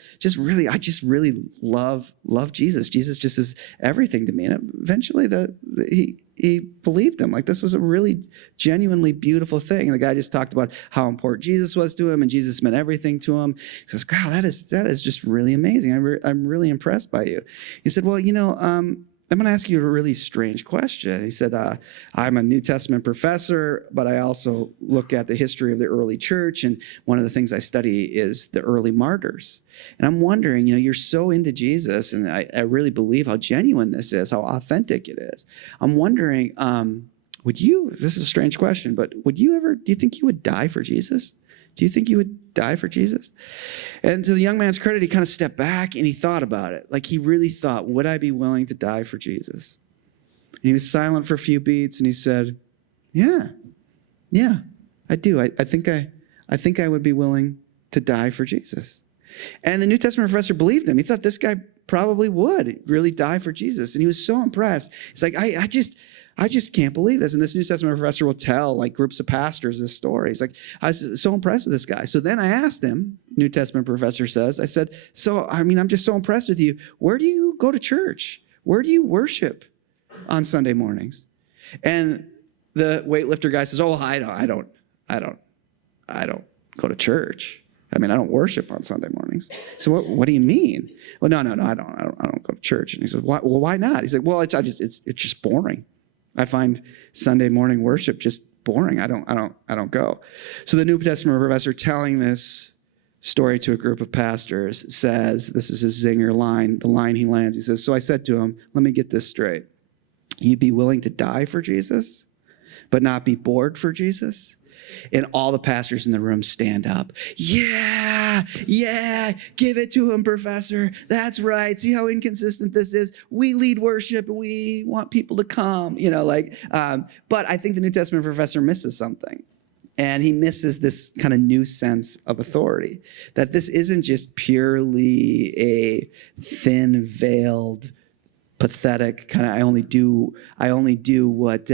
I just really love Jesus. Jesus just is everything to me. And eventually he believed him. Like this was a really genuinely beautiful thing. And the guy just talked about how important Jesus was to him, and Jesus meant everything to him. He says, "God, that is just really amazing. I'm really impressed by you." He said, "Well, I'm going to ask you a really strange question." He said, "I'm a New Testament professor, but I also look at the history of the early church, and one of the things I study is the early martyrs. And I'm wondering, you're so into Jesus, and I really believe how genuine this is, how authentic it is. I'm wondering, this is a strange question, but do you think you would die for Jesus? Do you think you would die for Jesus?" And to the young man's credit, he kind of stepped back and he thought about it. Like he really thought, would I be willing to die for Jesus? And he was silent for a few beats, and he said, yeah, I do. I think I would be willing to die for Jesus. And the New Testament professor believed him. He thought this guy probably would really die for Jesus. And he was so impressed. He's like, I just can't believe this. And this New Testament professor will tell like groups of pastors this story. He's like, I was so impressed with this guy. So then I asked him, New Testament professor says, I said, I'm just so impressed with you. Where do you go to church? Where do you worship on Sunday mornings? And the weightlifter guy says, I don't go to church. I don't worship on Sunday mornings. So what do you mean? Well, no, I don't go to church. And he says, why not? He's like, well, it's just boring. I find Sunday morning worship just boring. I don't go. So the New Testament professor telling this story to a group of pastors says, this is his zinger line, the line he lands. He says, so I said to him, let me get this straight. You'd be willing to die for Jesus, but not be bored for Jesus? And all the pastors in the room stand up. Yeah, give it to him, professor. That's right. See how inconsistent this is? We lead worship. We want people to come, but I think the New Testament professor misses something. And he misses this kind of new sense of authority, that this isn't just purely a thin-veiled, pathetic kind of, I only do what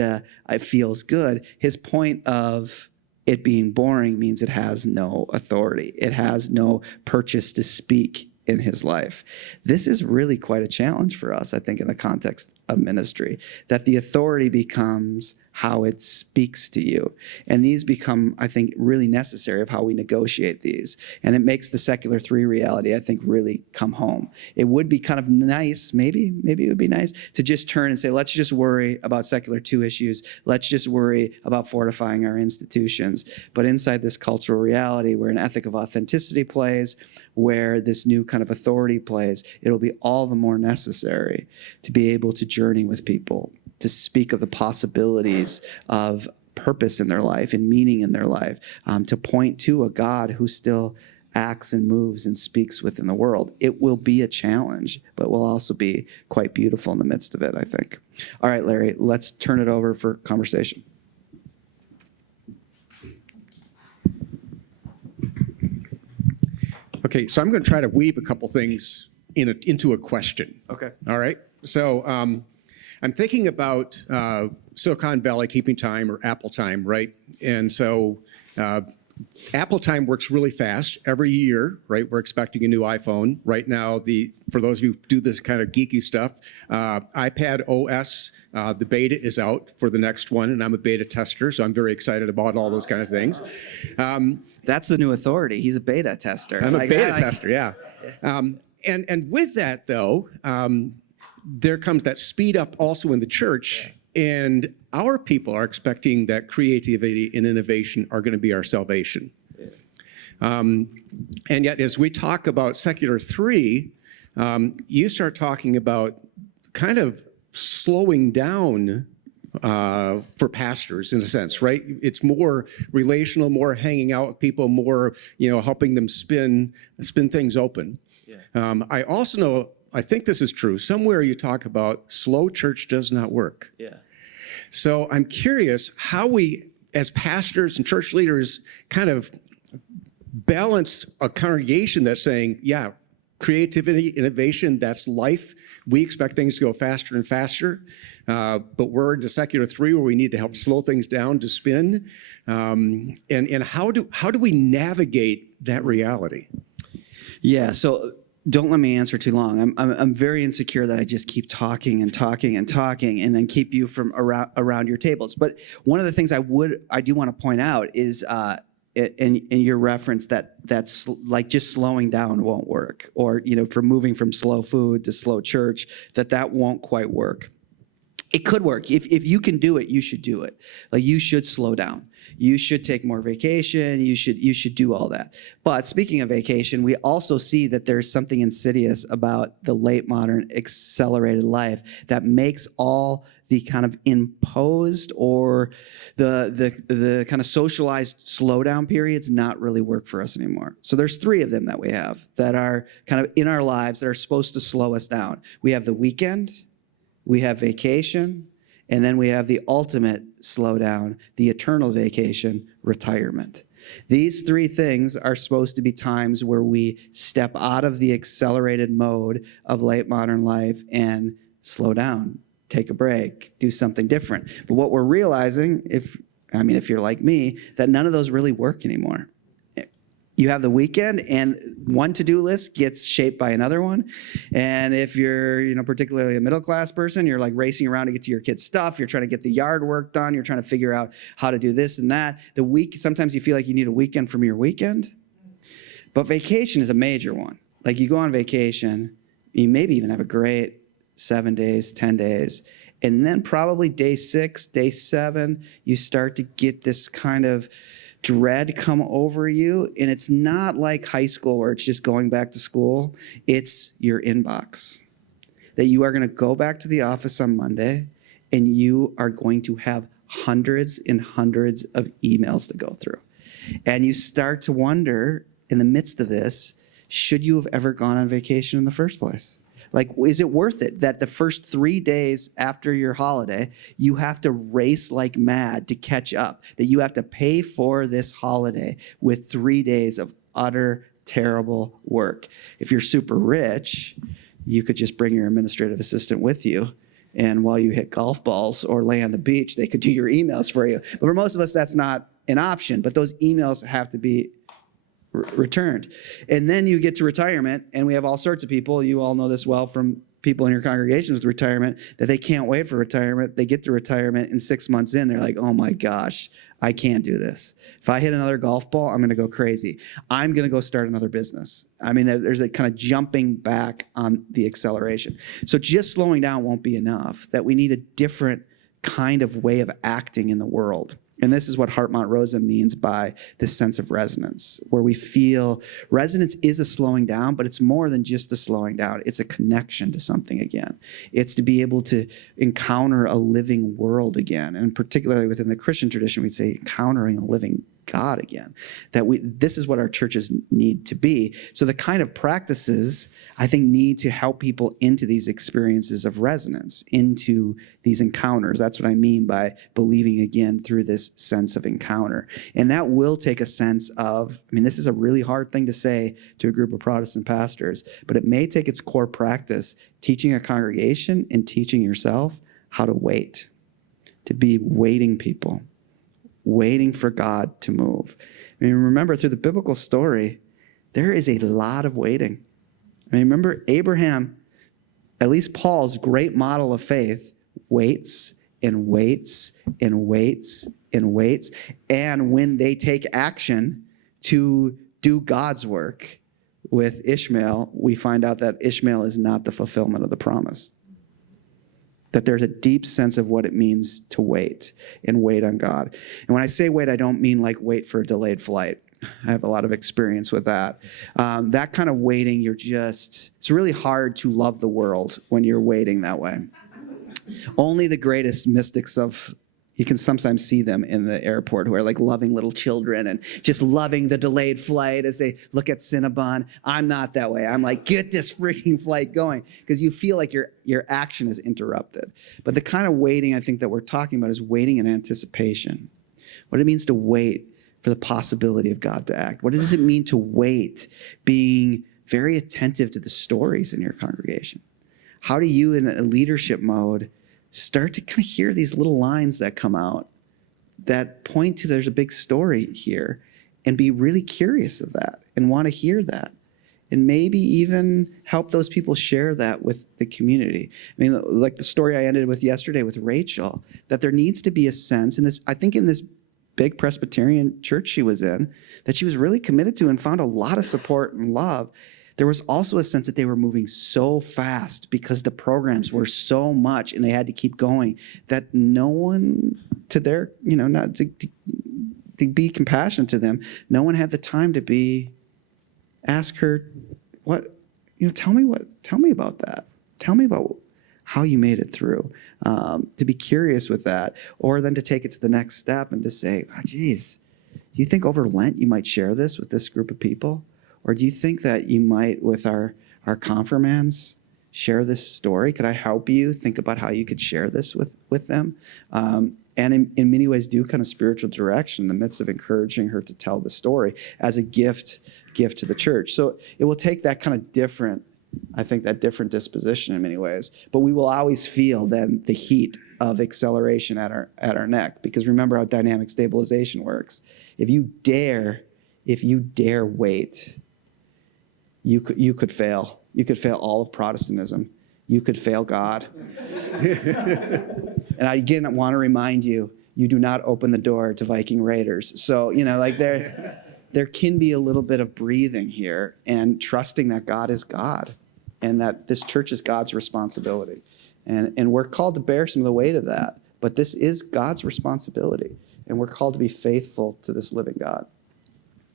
I feels good. His point of it being boring means it has no authority. It has no purchase to speak in his life. This is really quite a challenge for us, I think, in the context of ministry, that the authority becomes how it speaks to you. And these become, I think, really necessary of how we negotiate these. And it makes the secular 3 reality, I think, really come home. It would be kind of nice, maybe it would be nice to just turn and say, let's just worry about secular 2 issues. Let's just worry about fortifying our institutions. But inside this cultural reality where an ethic of authenticity plays, where this new kind of authority plays, it'll be all the more necessary to be able to journey with people, to speak of the possibilities of purpose in their life and meaning in their life, to point to a God who still acts and moves and speaks within the world. It will be a challenge, but will also be quite beautiful in the midst of it, I think. All right, Larry, let's turn it over for conversation. Okay, so I'm going to try to weave a couple things into a question. Okay. All right. So I'm thinking about Silicon Valley keeping time, or Apple time, right? And so Apple time works really fast. Every year, right, we're expecting a new iPhone. Right now, for those of you who do this kind of geeky stuff, iPad OS, the beta is out for the next one, and I'm a beta tester, so I'm very excited about all those kind of things. That's the new authority. He's a beta tester. I'm a beta tester, yeah. And with that, though, there comes that speed up also in the church, and our people are expecting that creativity and innovation are going to be our salvation. And yet, as we talk about secular 3, you start talking about kind of slowing down for pastors, in a sense, right? It's more relational, more hanging out with people, more, helping them spin things open. Yeah. I also know, I think this is true, somewhere you talk about slow church does not work. Yeah. So I'm curious how we as pastors and church leaders kind of balance a congregation that's saying, yeah, creativity, innovation, that's life. We expect things to go faster and faster, but we're into secular 3 where we need to help slow things down to spin. And how do we navigate that reality? Yeah, so don't let me answer too long. I'm very insecure that I just keep talking and talking and talking and then keep you from around your tables. But one of the things I do want to point out is in your reference that's like just slowing down won't work, or for moving from slow food to slow church, that won't quite work. It could work. If you can do it, you should do it. Like, you should slow down. You should take more vacation. You should do all that. But speaking of vacation, we also see that there's something insidious about the late modern accelerated life that makes all the kind of imposed or the kind of socialized slowdown periods not really work for us anymore. So there's 3 of them that we have that are kind of in our lives that are supposed to slow us down. We have the weekend, we have vacation, and then we have the ultimate slowdown, the eternal vacation, retirement. These 3 things are supposed to be times where we step out of the accelerated mode of late modern life and slow down, take a break, do something different. But what we're realizing, if you're like me, that none of those really work anymore. You have the weekend, and one to-do list gets shaped by another one. And if you're, particularly a middle-class person, you're like racing around to get to your kids' stuff. You're trying to get the yard work done. You're trying to figure out how to do this and that. Sometimes you feel like you need a weekend from your weekend. But vacation is a major one. Like, you go on vacation, you maybe even have a great 7 days, 10 days. And then probably day 6, day 7, you start to get this kind of dread come over you. And it's not like high school where it's just going back to school. It's your inbox. That you are going to go back to the office on Monday and you are going to have hundreds and hundreds of emails to go through. And you start to wonder, in the midst of this, should you have ever gone on vacation in the first place? Like, is it worth it that the first 3 days after your holiday, you have to race like mad to catch up, that you have to pay for this holiday with 3 days of utter terrible work? If you're super rich, you could just bring your administrative assistant with you, and while you hit golf balls or lay on the beach, they could do your emails for you. But for most of us, that's not an option, but those emails have to be returned. And then you get to retirement, and we have all sorts of people, you all know this well from people in your congregations with retirement, that they can't wait for retirement. They get to retirement, and 6 months in, they're like, oh my gosh, I can't do this. If I hit another golf ball, I'm going to go crazy. I'm going to go start another business. I mean, there's a kind of jumping back on the acceleration. So just slowing down won't be enough, that we need a different kind of way of acting in the world. And this is what Hartmut Rosa means by this sense of resonance, where we feel resonance is a slowing down, but it's more than just a slowing down. It's a connection to something again. It's to be able to encounter a living world again. And particularly within the Christian tradition, we'd say encountering a living God again. This is what our churches need to be. So the kind of practices, I think, need to help people into these experiences of resonance, into these encounters. That's what I mean by believing again through this sense of encounter. And that will take a sense of, this is a really hard thing to say to a group of Protestant pastors, but it may take its core practice, teaching a congregation and teaching yourself how to wait, to be waiting people, waiting for God to move. Remember, through the biblical story, there is a lot of waiting. Remember Abraham, at least Paul's great model of faith, waits and waits and waits and waits. And when they take action to do God's work with Ishmael, we find out that Ishmael is not the fulfillment of the promise. That there's a deep sense of what it means to wait and wait on God. And when I say wait, I don't mean like wait for a delayed flight. I have a lot of experience with that. That kind of waiting, it's really hard to love the world when you're waiting that way. Only the greatest mystics you can sometimes see them in the airport who are like loving little children and just loving the delayed flight as they look at Cinnabon. I'm not that way. I'm like, get this freaking flight going, because you feel like your action is interrupted. But the kind of waiting I think that we're talking about is waiting in anticipation. what it means to wait for the possibility of God to act. What does it mean to wait, being very attentive to the stories in your congregation? How do you, in a leadership mode, start to kind of hear these little lines that come out that point to there's a big story here, and be really curious of that and want to hear that? And maybe even help those people share that with the community. I mean, like the story I ended with yesterday with Rachel, that there needs to be a sense in this, I think in this big Presbyterian church she was in, that she was really committed to and found a lot of support and love. There was also a sense that they were moving so fast because the programs were so much and they had to keep going, that no one to their, not to be compassionate to them, no one had the time to ask her, tell me about that. Tell me about how you made it through, to be curious with that, or then to take it to the next step and to say, oh, geez, do you think over Lent you might share this with this group of people? Or do you think that you might, with our confirmands, share this story? Could I help you think about how you could share this with them? And in many ways do kind of spiritual direction in the midst of encouraging her to tell the story as a gift to the church. So it will take that kind of different disposition in many ways, but we will always feel then the heat of acceleration at our neck, because remember how dynamic stabilization works. If you dare wait, you could fail. You could fail all of Protestantism. You could fail God. And I again want to remind you, you do not open the door to Viking Raiders. So, there can be a little bit of breathing here and trusting that God is God and that this church is God's responsibility. And we're called to bear some of the weight of that, but this is God's responsibility, and we're called to be faithful to this living God.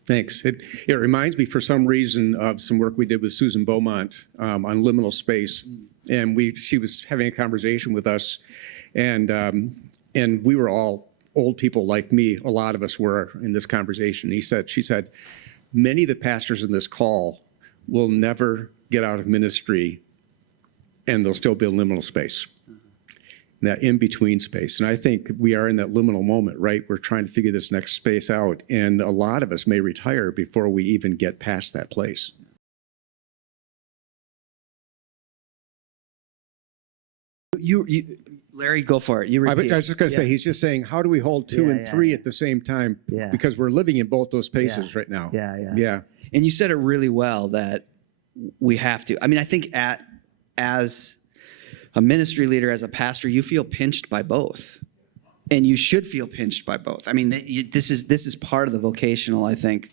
Thanks. It reminds me, for some reason, of some work we did with Susan Beaumont on liminal space, and she was having a conversation with us, and we were all old people like me. A lot of us were in this conversation. She said, many of the pastors in this call will never get out of ministry, and they'll still be in liminal space. That in-between space. And I think we are in that liminal moment, right? We're trying to figure this next space out. And a lot of us may retire before we even get past that place. Larry, go for it. You I repeat. was just going to say, he's just saying, how do we hold two and three at the same time? Yeah. Because we're living in both those spaces right now. Yeah. And you said it really well, that we have to. I mean, I think as a ministry leader, as a pastor, you feel pinched by both, and you should feel pinched by both. I mean, this is part of the vocational, I think,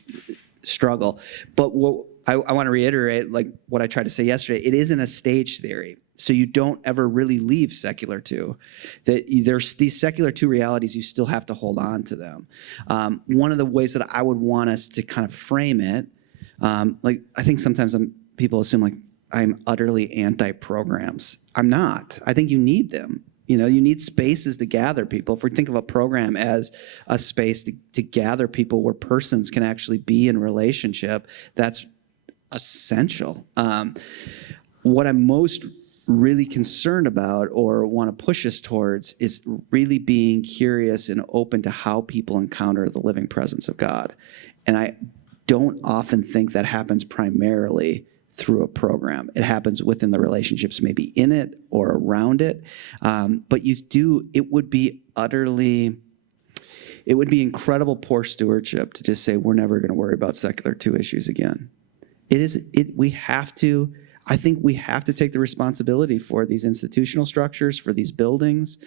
struggle. But what I want to reiterate, like what I tried to say yesterday, it isn't a stage theory. So you don't ever really leave secular two. That there's these secular two realities, you still have to hold on to them. One of the ways that I would want us to kind of frame it, like I think sometimes people assume like I'm utterly anti-programs. I'm not. I think you need them. You need spaces to gather people. If we think of a program as a space to gather people where persons can actually be in relationship, that's essential. What I'm most really concerned about or want to push us towards is really being curious and open to how people encounter the living presence of God. And I don't often think that happens primarily through a program. It happens within the relationships, maybe in it or around it. But it would be incredible poor stewardship to just say, we're never going to worry about secular two issues again. I think we have to take the responsibility for these institutional structures, for these buildings.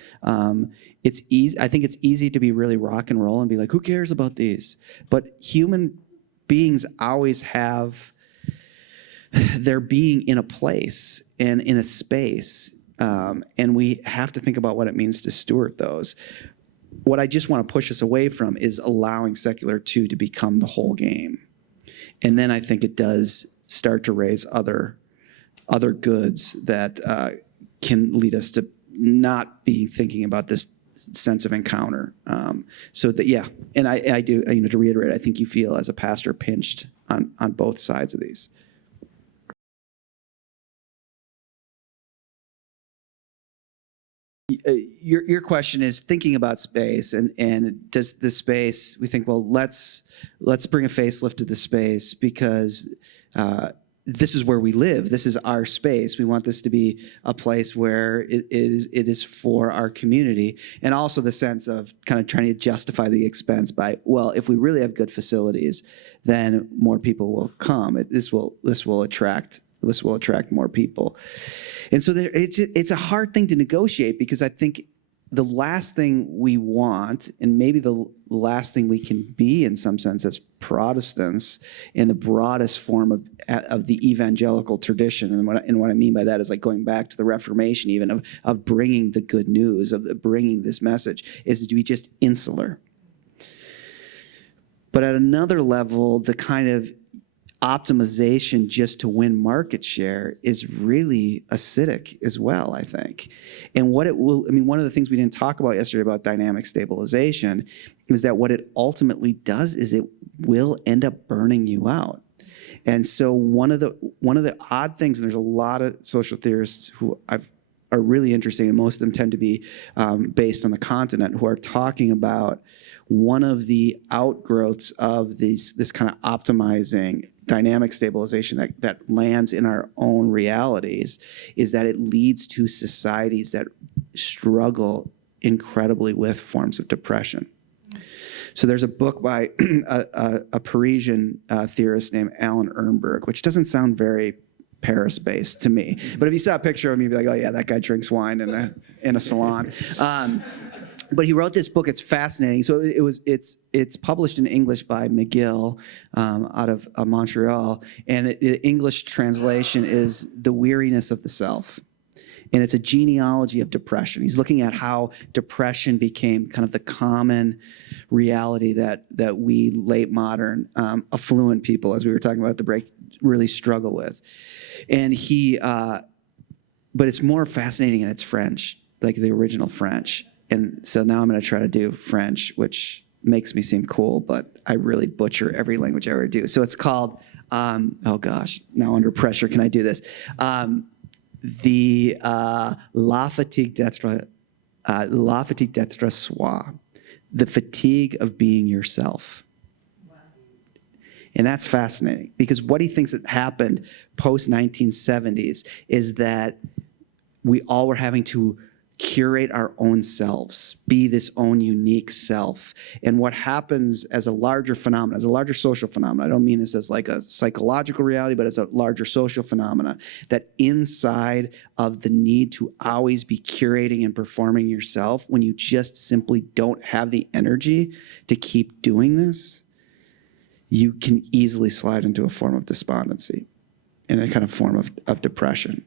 It's easy. I think it's easy to be really rock and roll and be like, who cares about these? But human beings always have their being in a place and in a space, and we have to think about what it means to steward those. What I just want to push us away from is allowing secular two to become the whole game. And then I think it does start to raise other goods that can lead us to not be thinking about this sense of encounter. And I do, to reiterate, I think you feel as a pastor pinched on both sides of these. Your question is thinking about space, and does the space, we think, well, let's bring a facelift to the space because this is where we live. This is our space. We want this to be a place where it is for our community, and also the sense of kind of trying to justify the expense by, well, if we really have good facilities, then more people will come. This will attract more people. And so it's a hard thing to negotiate, because I think the last thing we want, and maybe the last thing we can be in some sense as Protestants in the broadest form of the evangelical tradition, and what I mean by that is like going back to the Reformation even, of bringing the good news, of bringing this message, is to be just insular. But at another level, the kind of optimization just to win market share is really acidic as well, I think. And what it will, I mean, one of the things we didn't talk about yesterday about dynamic stabilization is that what it ultimately does is it will end up burning you out. And so one of the odd things, and there's a lot of social theorists who are really interesting, and most of them tend to be based on the continent, who are talking about one of the outgrowths of this kind of optimizing dynamic stabilization that lands in our own realities is that it leads to societies that struggle incredibly with forms of depression. So there's a book by a Parisian theorist named Alan Ehrenberg, which doesn't sound very Paris-based to me. But if you saw a picture of him, you'd be like, oh yeah, that guy drinks wine in a salon. But he wrote this book. It's fascinating. So it's published in English by McGill out of Montreal, and the English translation is The Weariness of the Self. And it's a genealogy of depression. He's looking at how depression became kind of the common reality that we late modern affluent people, as we were talking about at the break, really struggle with. And but it's more fascinating in its French, like the original French. And so now I'm going to try to do French, which makes me seem cool, but I really butcher every language I ever do. So it's called, oh gosh, now under pressure, can I do this? La fatigue d'être soi, the fatigue of being yourself. Wow. And that's fascinating, because what he thinks that happened post-1970s is that we all were having to curate our own selves, be this own unique self. And what happens as a larger phenomenon, as a larger social phenomenon, I don't mean this as like a psychological reality, but as a larger social phenomena, that inside of the need to always be curating and performing yourself, when you just simply don't have the energy to keep doing this, you can easily slide into a form of despondency and a kind of form of depression.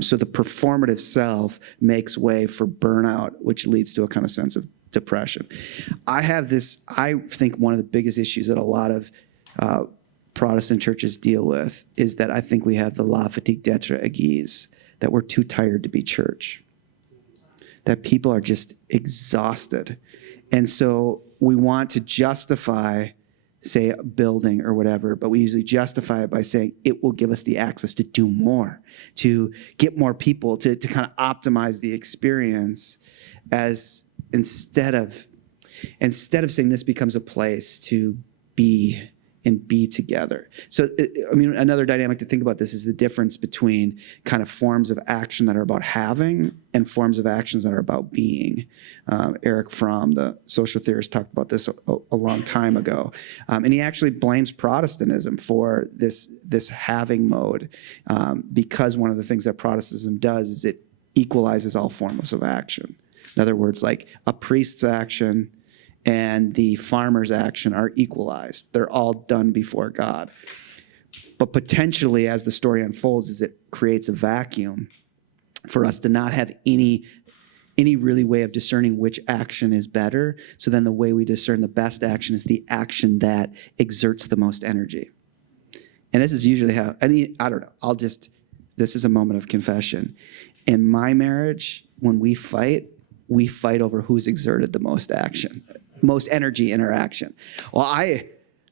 So the performative self makes way for burnout, which leads to a kind of sense of depression. I think one of the biggest issues that a lot of Protestant churches deal with is that I think we have the la fatigue d'être aiguise, that we're too tired to be church, that people are just exhausted. And so we want to justify, say, a building or whatever, but we usually justify it by saying it will give us the access to do more, to get more people, to kind of optimize the experience, as instead of saying this becomes a place to be and be together. So, I mean, another dynamic to think about this is the difference between kind of forms of action that are about having and forms of actions that are about being. Erich Fromm, the social theorist, talked about this a long time ago. And he actually blames Protestantism for this having mode, because one of the things that Protestantism does is it equalizes all forms of action. In other words, like a priest's action and the farmer's action are equalized. They're all done before God. But potentially, as the story unfolds, is it creates a vacuum for us to not have any really way of discerning which action is better. So then the way we discern the best action is the action that exerts the most energy. And this is usually how, I mean, I don't know, this is a moment of confession. In my marriage, when we fight over who's exerted the most energy in our action. Well,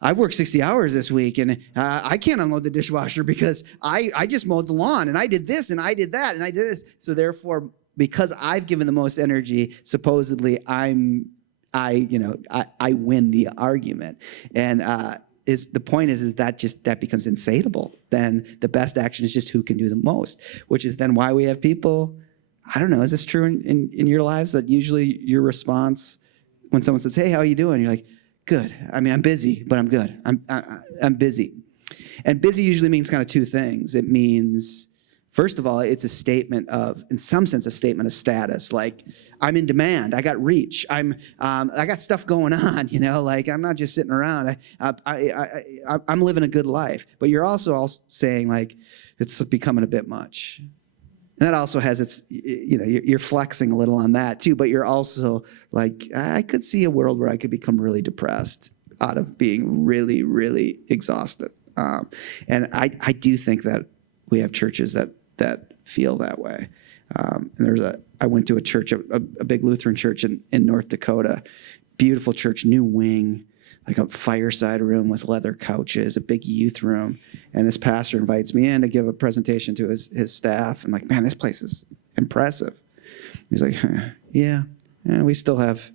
I've worked 60 hours this week, and I can't unload the dishwasher because I just mowed the lawn, and I did this, and I did that, and I did this. So therefore, because I've given the most energy, supposedly I win the argument. And the point is that becomes insatiable. Then the best action is just who can do the most, which is then why we have people. I don't know, is this true in your lives, that usually your response when someone says, hey, how are you doing? You're like, good. I mean, I'm busy, but I'm good. I'm busy. And busy usually means kind of two things. It means, first of all, it's a statement of, in some sense, a statement of status. Like, I'm in demand. I got reach. I got stuff going on. Like, I'm not just sitting around. I'm living a good life. But you're also saying, like, it's becoming a bit much. And that also has its, you're flexing a little on that too. But you're also like, I could see a world where I could become really depressed out of being really, really exhausted. And I do think that we have churches that feel that way. And I went to a church, a big Lutheran church in North Dakota, beautiful church, new wing, like a fireside room with leather couches, a big youth room. And this pastor invites me in to give a presentation to his staff. I'm like, man, this place is impressive. He's like, yeah, we still have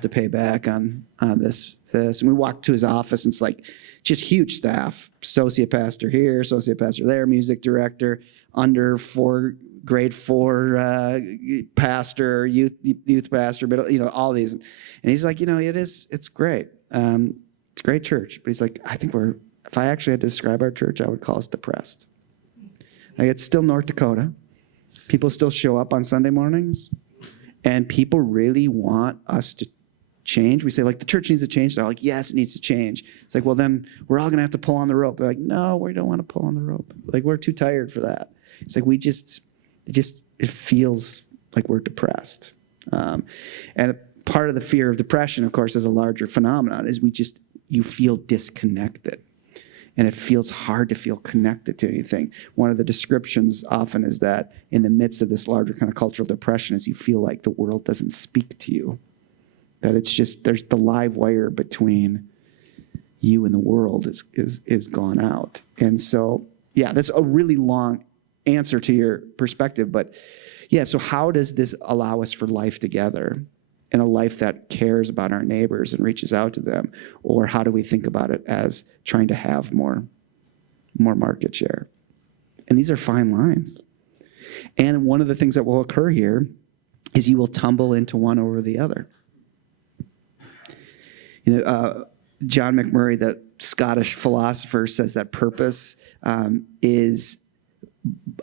to pay back on this. And we walked to his office, and it's like just huge staff, associate pastor here, associate pastor there, music director, grade 4 pastor, youth pastor, but all these. And he's like, it's great. It's a great church. But he's like, I think if I actually had to describe our church, I would call us depressed. Like, it's still North Dakota. People still show up on Sunday mornings, and people really want us to change. We say, like, the church needs to change. They're like, yes, it needs to change. It's like, well, then we're all going to have to pull on the rope. They're like, no, we don't want to pull on the rope. Like, we're too tired for that. It's like, it feels like we're depressed. And part of the fear of depression, of course, is a larger phenomenon, is you feel disconnected. And it feels hard to feel connected to anything. One of the descriptions often is that in the midst of this larger kind of cultural depression is you feel like the world doesn't speak to you. That it's just, there's the live wire between you and the world is gone out. And so, yeah, that's a really long answer to your perspective. But yeah, so how does this allow us for life together? In a life that cares about our neighbors and reaches out to them? Or how do we think about it as trying to have more market share? And these are fine lines. And one of the things that will occur here is you will tumble into one over the other. John McMurray, the Scottish philosopher, says that purpose is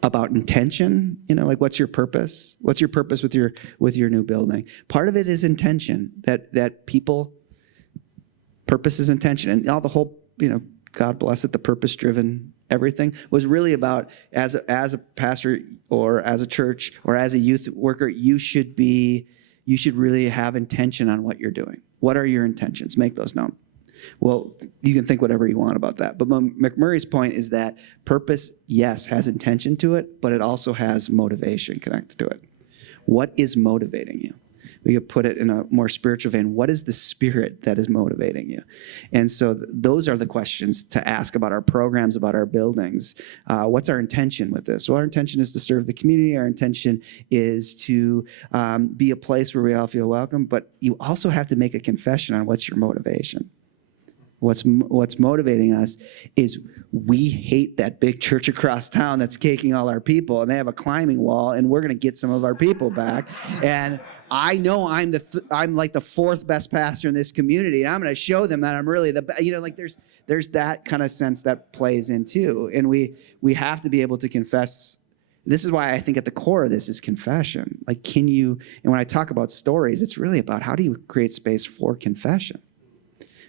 about intention. Like, what's your purpose? What's your purpose with your new building? Part of it is intention, that people, purpose is intention. And all the whole, God bless it, the purpose-driven everything was really about, as a pastor or as a church or as a youth worker, you should really have intention on what you're doing. What are your intentions? Make those known. Well, you can think whatever you want about that. But McMurray's point is that purpose, yes, has intention to it, but it also has motivation connected to it. What is motivating you? We could put it in a more spiritual vein. What is the spirit that is motivating you? And so those are the questions to ask about our programs, about our buildings. What's our intention with this? Well, our intention is to serve the community. Our intention is to be a place where we all feel welcome. But you also have to make a confession on what's your motivation. What's motivating us is we hate that big church across town that's caking all our people, and they have a climbing wall, and we're going to get some of our people back. And I know I'm like the fourth best pastor in this community, and I'm going to show them that I'm really the best. Like there's that kind of sense that plays in too, and we have to be able to confess. This is why I think at the core of this is confession. Like, and when I talk about stories, it's really about how do you create space for confession.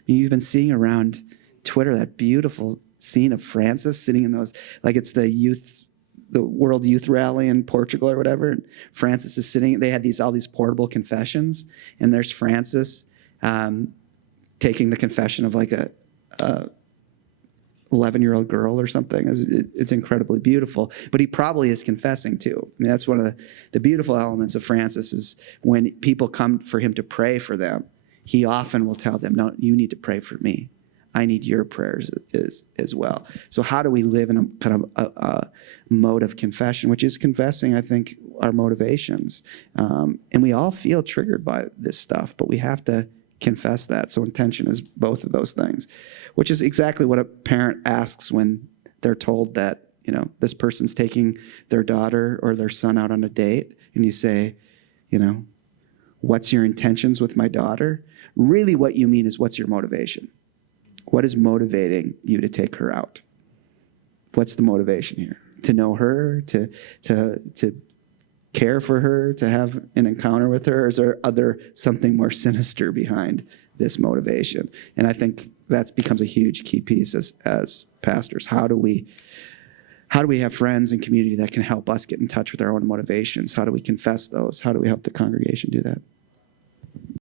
You've been seeing around Twitter that beautiful scene of Francis sitting in those, like it's the World Youth Rally in Portugal or whatever, and Francis is sitting, they had all these portable confessions, and there's Francis taking the confession of like a 11-year-old girl or something. It's incredibly beautiful, but he probably is confessing too. I mean, that's one of the beautiful elements of Francis is when people come for him to pray for them, he often will tell them, no, you need to pray for me. I need your prayers as well. So how do we live in a kind of a mode of confession, which is confessing, I think, our motivations. And we all feel triggered by this stuff, but we have to confess that. So intention is both of those things, which is exactly what a parent asks when they're told that, this person's taking their daughter or their son out on a date, and you say, what's your intentions with my daughter? Really what you mean is, what's your motivation? What is motivating you to take her out? What's the motivation here? To know her, to care for her, to have an encounter with her? Or is there something more sinister behind this motivation? And I think that becomes a huge key piece as pastors. How do we have friends and community that can help us get in touch with our own motivations? How do we confess those? How do we help the congregation do that?